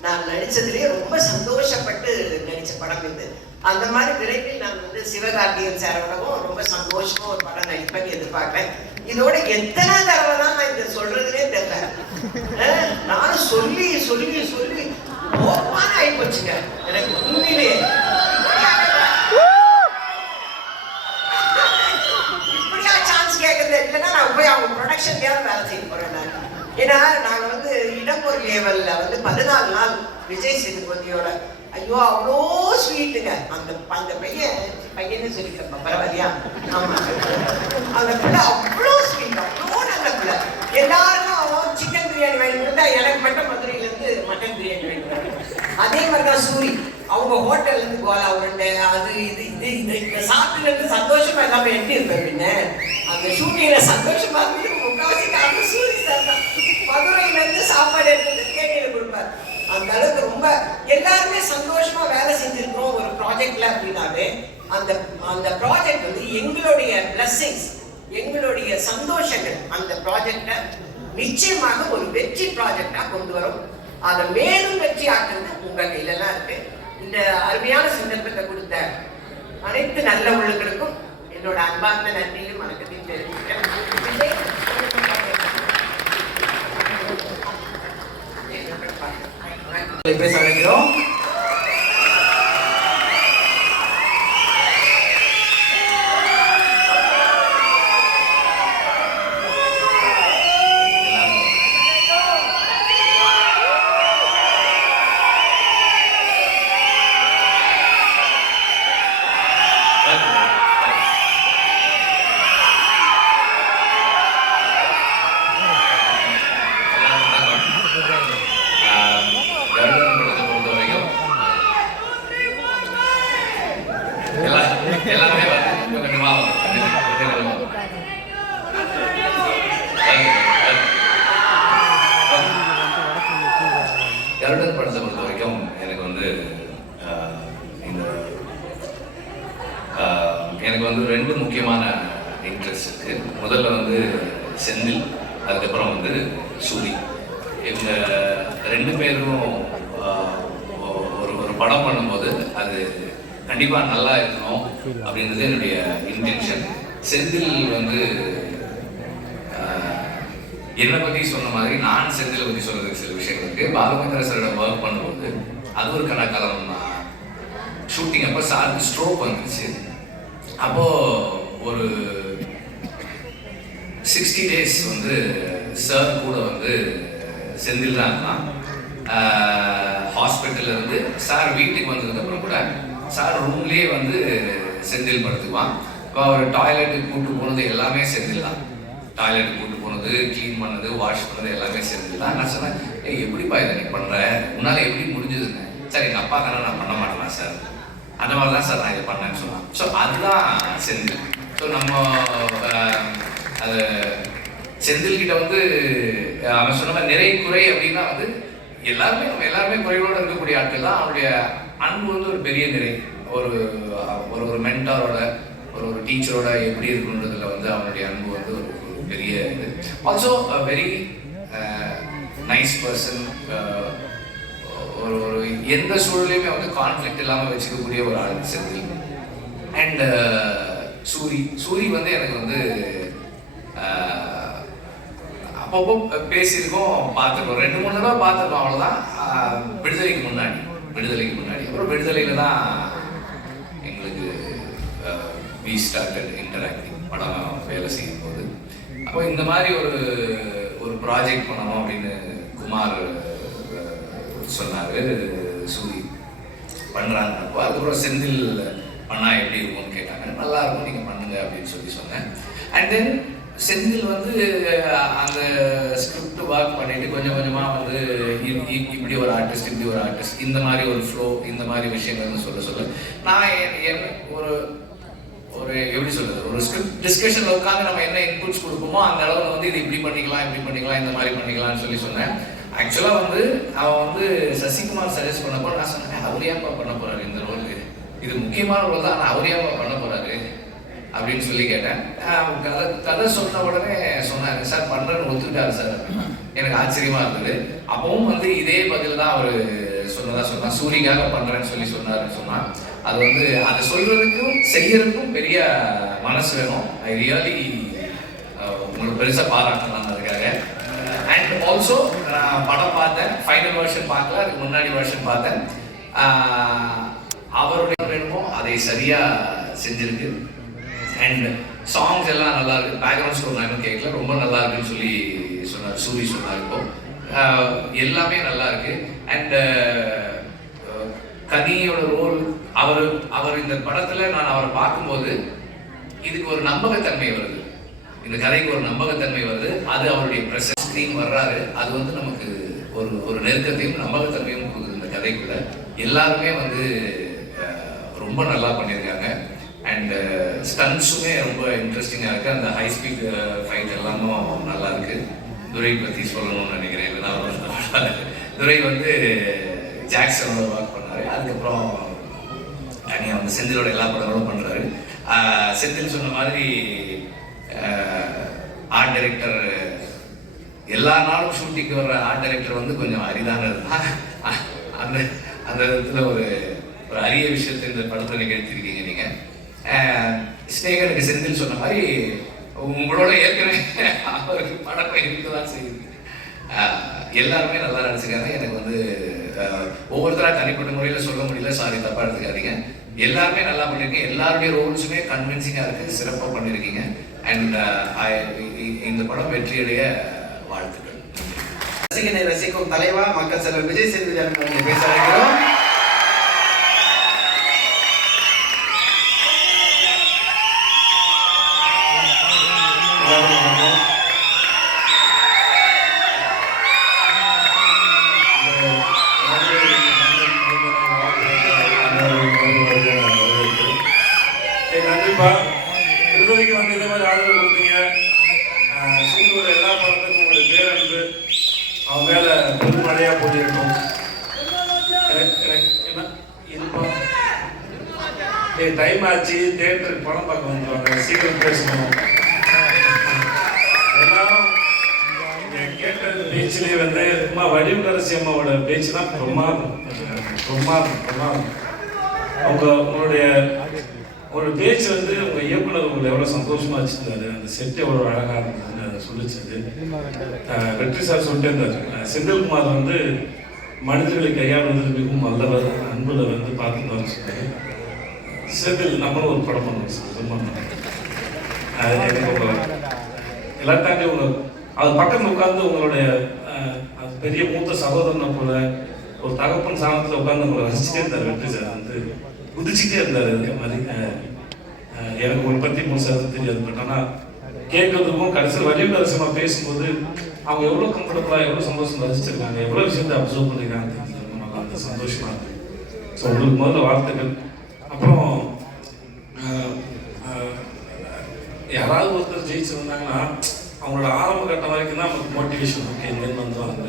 நான் நடிச்சதுலேயே ரொம்ப சந்தோஷப்பட்டு நடிச்ச படம் இது. அந்த மாதிரி விரைவில் நான் வந்து சிவகார்த்திகேயன் சாரோடவும் ரொம்ப சந்தோஷமா ஒரு படம் நடிப்பேன்னு எதிர்பார்க்கிறேன். இதோட எத்தனை தடவை தான் நான் இதை சொல்றதுனே தெரியல. நானும் சொல்லி சொல்லி சொல்லி ஓப்பான ஆகி போச்சுங்க எனக்கு உண்மையிலேயே. இப்படியா சான்ஸ் கேட்கறது இல்லைன்னா நான் போய் அவங்க ப்ரொடக்ஷன்லயாவது வேலை செய்ய போறேன் நான். ஏன்னா நாங்கள் வந்து இடம்பொரு லேவல்ல வந்து 14 நாள் விஜய் சேதுபதியோட, ஐயோ அவ்வளோ ஸ்வீட்டுங்க அந்த பையன்னு சொல்லிக்கிறப்ப பரவாயில்லையா? ஆமா, அந்த பிள்ளை அவ்வளோ ஸ்வீட், அவ்வளோ நல்ல பிள்ளை. எல்லாருக்கும் சிக்கன் பிரியாணி வாங்கி கொடுத்தா எனக்கு மட்டும் மதுரையிலேருந்து மட்டன் பிரியாணி வாங்கி கொடுத்தாங்க. அதே மாதிரி தான் சூரி, அவங்க ஹோட்டல்லேருந்து கோலா உருண்டை அது இது இது இது இந்த சாப்பிட்டுலேருந்து சந்தோஷமா எல்லாமே எப்படி இருப்பேன் பின்ன. அந்த ஷூட்டிங்கில் சந்தோஷமா இருந்து முக்கால்வாசி காரணம் சூரி சார் தான். மதுரையிலேருந்து சாப்பாடு எடுத்து கேட்டியில் கொடுப்பார். அந்த அளவுக்கு ரொம்ப எல்லாருமே சந்தோஷமா வேலை செஞ்சிருக்கிறோம் ஒரு ப்ராஜெக்ட்ல அப்படின்னாலே அந்த ப்ராஜெக்ட் வந்து எங்களுடைய பிளஸ்ஸிங்ஸ், எங்களுடைய சந்தோஷங்கள் அந்த ப்ராஜெக்டை நிச்சயமாக ஒரு வெற்றி ப்ராஜெக்டா கொண்டு வரும். அதை மேலும் வெற்றி ஆக்குறது உங்க கையிலலாம் இருக்கு. இந்த அருமையான சந்தர்ப்பத்தை கொடுத்த அனைத்து நல்ல உள்ளங்களுக்கும் என்னோட அன்பார்ந்த நன்றியும் வணக்கத்தையும் தெரிவிக்கிறேன். பேச வைக்கிறோம். எல்லாமே கொஞ்சமா கருடன் படத்தை பொறுத்த வரைக்கும் எனக்கு வந்து எனக்கு வந்து 2 முக்கியமான இன்ட்ரெஸ்ட் இருக்கு. முதல்ல வந்து செந்தில், அதுக்கப்புறம் வந்து சூரி. இவங்க 2 பேரும் ஒரு படம் பண்ணும்போது அது கண்டிப்பா நல்லா இருக்கணும் அப்படின்றது என்னுடைய இன்டென்ஷன். செந்தில் வந்து என்னை பத்தி சொன்ன மாதிரி நான் செந்திலை பத்தி சொல்றதுக்கு சில விஷயங்கள் இருக்கு. பாலமேந்திர சாரோட ஒர்க் பண்ணும்போது அது ஒரு கணக்காலம் ஷூட்டிங் அப்போ சாருக்கு ஸ்ட்ரோக் வந்துருச்சு. அப்போ ஒரு 60 days வந்து சார் கூட வந்து செந்தில் தான் இருந்தான். ஹாஸ்பிட்டல்ல இருந்து சார் வீட்டுக்கு வந்ததுக்கு அப்புறம் கூட சார் ரூம்லேயே வந்து செந்தில் படுத்துக்குவான். இப்போ அவர் டாய்லெட்டுக்கு கூப்பிட்டு போனது எல்லாமே செந்தில் தான். டாய்லெட்டுக்கு கூப்பிட்டு போனது, க்ளீன் பண்ணது, வாஷ் பண்ணது எல்லாமே செந்தில் தான். நான் சொன்னேன், எப்படிப்பா இதை நீ பண்ணுற, உன்னால் எப்படி முடிஞ்சதுன்னு. சார் எங்கள் அப்பா தானே, நான் பண்ண மாட்டேனா சார் அந்த மாதிரி தான் சார் நான் இதை பண்ணேன்னு சொன்னேன். ஸோ அதுதான் செந்தில். ஸோ நம்ம அது செந்தில்கிட்ட வந்து அவன் சொன்ன மாதிரி நிறை குறை அப்படின்னா வந்து நம்ம எல்லாருமே குறைகளோடு இருக்கக்கூடிய ஆட்கள் தான். அவனுடைய அன்பு வந்து ஒரு பெரிய நிறை. ஒரு ஒரு மென்டாரோட ஒரு டீச்சரோட எப்படி இருக்குன்றதுல வந்து அவனுடைய அன்பு வந்து ஒரு பெரிய இது. Also very nice person. ஒரு எந்த சூழலையுமே வந்து கான்ஃப்ளிக்ட் இல்லாமல் வச்சுக்கக்கூடிய ஒரு ஆள் செந்தில். அண்ட் சூரி வந்து எனக்கு வந்து அப்பப்போ பேசியிருக்கோம், பார்த்துருக்கோம், 2-3 தடவை பார்த்துருக்கோம், அவ்வளோதான். விடுதலைக்கு முன்னாடி அப்புறம் விடுதலையில் தான் எங்களுக்கு வி ஸ்டார்டட் இன்டராக்டிங் படம் வேலை செய்யும் போது. அப்போ இந்த மாதிரி ஒரு ப்ராஜெக்ட் பண்ணணும் அப்படின்னு குமார் சொன்னார். சூரி பண்ணுறாங்க. அப்போ அதுக்கப்புறம் செந்தில் பண்ணால் எப்படி இருக்கும்னு கேட்டாங்க. நல்லா இருக்கும், நீங்கள் பண்ணுங்க அப்படின்னு சொன்னேன். அண்ட் தென் செந்தில் வந்து அந்த ஸ்கிரிப்ட் ஒர்க் பண்ணிட்டு கொஞ்சம் கொஞ்சமாக வந்து இப்படி ஒரு ஆர்டிஸ்ட் இந்த மாதிரி ஒரு ஃப்ளோ, இந்த மாதிரி விஷயங்கள்னு சொல்ல நான் ஒரு எப்படி சொல்றது, ஒரு ஸ்கிரிப்ட் டிஸ்கஷனில் உட்காந்து நம்ம என்ன இன்புட்ஸ் கொடுப்போமோ அந்த அளவில் வந்து இது இப்படி பண்ணிக்கலாம் இந்த மாதிரி பண்ணிக்கலாம்னு சொன்னேன். ஆக்சுவலாக வந்து அவன் வந்து சசிகுமார் சஜஸ்ட் பண்ணப்போ நான் சொன்னேன், அவர் ஏன்பா பண்ண போறாரு இந்த ரோலுக்கு, இது முக்கியமான ரோல் தான், ஆனால் அவர் ஏன்பா பண்ண போறாரு அப்படின்னு சொல்லி கேட்டேன். கதை சொன்ன உடனே சொன்னாங்க, சார் பண்ணுறேன்னு ஒத்துக்கிட்டாரு சார். எனக்கு ஆச்சரியமா இருந்தது. அப்பவும் வந்து இதே பதில் தான் அவர் சொன்னா சூரிக்காக பண்றேன்னு சொன்னார். அது வந்து அதை சொல்றதுக்கும் செய்யறதுக்கும் பெரிய மனசு வேணும். ஐ ரியலி உங்களுக்கு பெருசா பாராட்டலாம் அதுக்காக. அண்ட் ஆல்சோ நான் படம் பார்த்தேன், ஃபைனல் வெர்ஷன் பார்க்கல, அதுக்கு முன்னாடி வெர்ஷன் பார்த்தேன். அவருடைய வேணுமோ அதை சரியா செஞ்சிருக்கு. அண்ட் சாங்ஸ் எல்லாம் நல்லா இருக்கு. பேக்ரவுண்ட் ஸ்கோர் நான் இன்னும் கேட்கல, ரொம்ப நல்லா இருக்குன்னு சொல்லி சொன்னார், சூரி சொன்னார். இப்போ எல்லாமே நல்லா இருக்கு. அண்ட் கனியோட ரோல், அவர் இந்த படத்துல நான் அவரை பார்க்கும்போது இதுக்கு ஒரு நம்பகத்தன்மை வருது, இந்த கதைக்கு ஒரு நம்பகத்தன்மை வருது. அது அவருடைய பிரசன்ஸ் ஸ்க்ரீன் வர்றாரு, அது வந்து நமக்கு ஒரு நெருக்கத்தையும் நம்பகத்தன்மையும் கொடுக்குது இந்த கதைக்குள்ள. எல்லாருமே வந்து ரொம்ப நல்லா பண்ணியிருக்காங்க. அண்ட் ஸ்டன்ஸுமே ரொம்ப இன்ட்ரெஸ்டிங்காக இருக்குது. அந்த ஹை ஸ்பீட் ஃபைட் எல்லாமும் நல்லா இருக்கு. துரை பற்றி சொல்லணும்னு நினைக்கிறேன். துரை வந்து ஜாக்சனோட ஒர்க் பண்ணாரு. அதுக்கப்புறம் தனியாக வந்து செந்திலோட எல்லா படங்களும் பண்ணுறாரு. செந்தில் சொன்ன மாதிரி ஆர்ட் டைரக்டர் எல்லா நாளும் ஷூட்டிங்க்கு வர்ற ஆர்ட் டைரக்டர் வந்து கொஞ்சம் அரிதானது தான். அந்த அந்த விதத்தில் ஒரு அரிய விஷயத்தை இந்த படத்தில் நிகழ்த்திருக்கீங்க நீங்கள். ஸ்நேகனுக்கு செந்தில் சொன்ன மாதிரி உங்களோட ஏற்கனவே அவருக்கு படம் இருக்கு தான் செய்யுது. எல்லாருமே நல்லா நடிச்சிருக்காங்க. எனக்கு வந்து ஒவ்வொருத்தராக தனிப்பட்ட முறையில் சொல்ல முடியல, சாரி தப்பாக எடுத்துக்காதீங்க. எல்லாருமே நல்லா பண்ணியிருக்கீங்க. எல்லாருடைய ரோல்ஸுமே கன்வின்சிங்காக இருக்குது, சிறப்பாக பண்ணியிருக்கீங்க. அண்ட் இந்த படம் வெற்றியடைய வாழ்த்துக்கள். ரசிகனை ரசிக்கும் தலைவா மக்கள் செல்வர் விஜய் சேதுபதி பேச வைக்கிறோம். நன்றிப்பா. விடுதலைக்கு வந்து இதே மாதிரி ஆதரவு கொடுத்தீங்க. சூழ்நிலை எல்லா படத்துக்கும் உங்களுக்கு பேரன்பு அவன் மேலே பெருமழையாக போட்டிருக்கோம். என்ன இதுப்பா டைம் ஆச்சு, தேட்டருக்கு படம் பார்க்க வந்துடுவாங்க, சீக்கிரம் பேசணும். எல்லாரும் கேட்ட பேச்சிலே வந்து அம்மா வடிவுக்கரசி அம்மாவோட பேச்சு தான் பிரமாதம். உங்களுடைய ஒரு பேச்சு வந்து உங்கள் இயக்குனர் உங்களை எவ்வளோ சந்தோஷமாக வச்சுருந்தாரு, அந்த செட்டு எவ்வளோ அழகாக இருந்ததுன்னு அதை சொல்லிச்சது. வெற்றி சார் சொல்லிட்டே இருந்தார், செந்தில்குமார் வந்து மனிதர்களை கையாளுவதில் மிகவும் நல்லவர், அன்புல வந்து பார்த்துருந்தாருன்னு சொன்னார். செந்தில் நம்மளும் ஒரு படம் பண்ணுவோம் சார், சொன்னோம். அது எனக்கு எல்லா தாண்டி உங்கள் அது பக்கத்தில் உட்காந்து உங்களுடைய பெரிய மூத்த சகோதரனை போல ஒரு தகப்பன் சாணத்தில் உட்காந்து உங்களை ரசிச்சுட்டே இருந்தார். வெற்றி சார் வந்து குதிச்சுட்டே இருந்தார். அதே மாதிரி எனக்கு உங்களை பற்றி முழுசாக தெரியாது, பட் ஆனால் கேட்கறதுக்கும் கடைசியில் வடிவரசமாக பேசும்போது அவங்க எவ்வளோ கம்ஃபர்டபுளாக எவ்வளோ சந்தோஷம் ரசிச்சிருக்காங்க, எவ்வளோ விஷயத்தை அப்சர்வ் பண்ணிருக்காங்க தெரிஞ்சுக்கணும். நல்லா அந்த சந்தோஷமாக இருக்குது. ஸோ உங்களுக்கு முதல்ல வாழ்த்துக்கள். அப்புறம் யாராவது ஒருத்தர் ஜெயிச்சிருந்தாங்கன்னா அவங்களோட ஆரம்ப கட்டம் வரைக்கும் தான் நமக்கு மோட்டிவேஷன் ஓகே இங்கேருந்து வந்துவாங்க.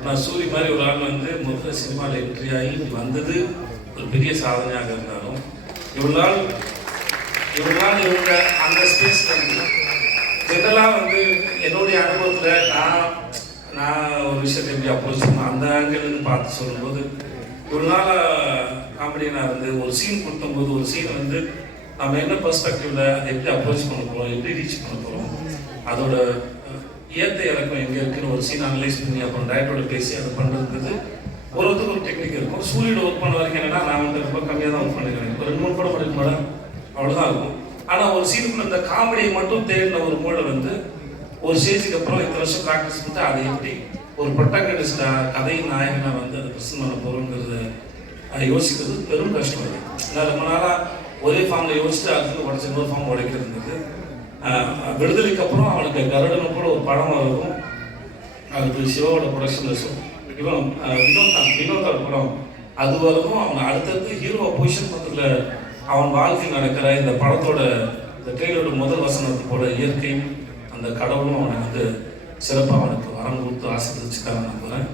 ஆனால் சூரி மாதிரி ஒரு ஆள் வந்து முதல்ல சினிமாவில் என்ட்ரி ஆகி வந்தது ஒரு பெரிய சாதனையாக இருந்தாலும் இவ்வளோ நாள் இவங்க அந்த ஸ்பேஸில் ஜெனரலாக வந்து என்னுடைய அனுபவத்தில் நான் ஒரு விஷயத்தை எப்படி அப்ரோச் பண்ணேன் அந்த ஆங்கிள்னு பார்த்து சொல்லும்போது இவ்வளோ நாள் காமெடியனாக இருந்து ஒரு சீன் கொடுக்கும்போது ஒரு சீனை வந்து நம்ம என்ன பெர்ஸ்பெக்டிவ்ல அதை எப்படி அப்ரோச் பண்ண போகிறோம், எப்படி ரீச் பண்ண போகிறோம், அதோட ஏற்ற இறக்கம் எங்கே இருக்குன்னு ஒரு சீன் அனலைஸ் பண்ணி அப்புறம் டயட்டோட பேசி அதை பண்ணுறதுக்கு ஒருத்தருக்கு ஒரு டெக்னிக் இருக்கும். சூரியோட ஒர்க் பண்ண வரைக்கும் என்னன்னா நான் வந்து ரொம்ப கம்மியாக தான் ஒர்க் பண்ணிக்கிறேன். ஒரு 2-3 படம் பண்ணிருக்கேன், அவ்வளோதான் இருக்கும். ஆனால் ஒரு சீனுக்குள்ள இந்த காமெடியை மட்டும் தேடின ஒரு மூளை வந்து ஒரு ஸ்டேஜுக்கு அப்புறம் இத்தனை வருஷம் ப்ராக்டிஸ் பண்ணிட்டு அதை எப்படி ஒரு ப்ரொட்டகனிஸ்டா கதையின் நாயகனை வந்து அதை ப்ரெசென்ட் பண்ண போகிறோங்கிறத யோசிக்கிறது பெரும் கஷ்டம். அது ஏன்னா ரொம்ப நாளாக ஒரே ஃபார்மில் யோசிச்சுட்டு அதுக்கு உடச்சி இன்னொரு ஃபார்ம் உடைக்கிறது இருந்தது. விடுதலைக்கு அப்புறம் அவனுக்கு கருடனை கூட ஒரு படம் வரும், அதுக்கு சிவாவோட ப்ரொடக்ஷனில் வினோதோட படம் அது வரவும் அவன் அடுத்தடுத்து ஹீரோவை பொசிஷன் பண்ணுறதுல அவன் வாழ்க்கை நடக்கிற இந்த படத்தோட இந்த ட்ரெயிலோட முதல் வசனத்தோட இயற்கையும் அந்த கடவுளும் அவனை வந்து சிறப்பாக அவனுக்கு வரம் கொடுத்து ஆசீர்வதிச்சுக்காக நம்புகிறேன்.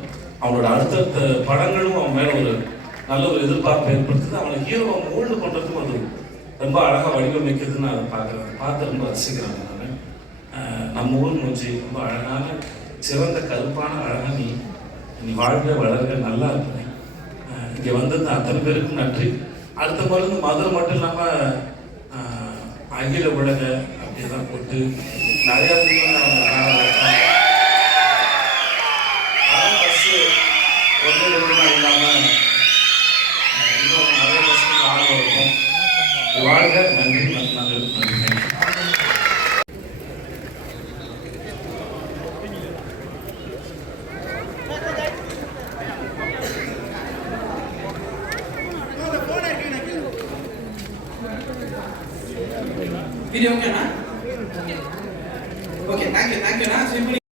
அவனோட அடுத்தடுத்த படங்களும் அவன் மேலே ஒரு நல்ல ஒரு எதிர்பார்ப்பு ஏற்படுத்துது. அவனை ஹீரோவை மோல்டு பண்ணுறதுக்கும் அது ரொம்ப அழகாக வடிவமைக்கிறதுன்னு நான் அதை பார்க்குறேன், பார்த்து ரொம்ப ரசிக்கிறேன். நான் நம்ம ஊர் மூஞ்சி ரொம்ப அழகான சிறந்த கருப்பான அழகாக நீ வாழ்க வளர்க நல்லா இருப்பேன். இங்கே வந்தது அத்தனை பேருக்கும் நன்றி. அடுத்த மருந்து மதுரை மட்டும் இல்லாமல் அகில உலக அப்படியெல்லாம் போட்டு நிறையா பஸ்ஸு ஒன்று இல்லாமல் இன்னும் நிறைய பஸ்ஸுக்கு ஆர்வம் இருக்கும். வாழ்க, நன்றி, நன்றி. Video okay, na? Okay, thank you, na.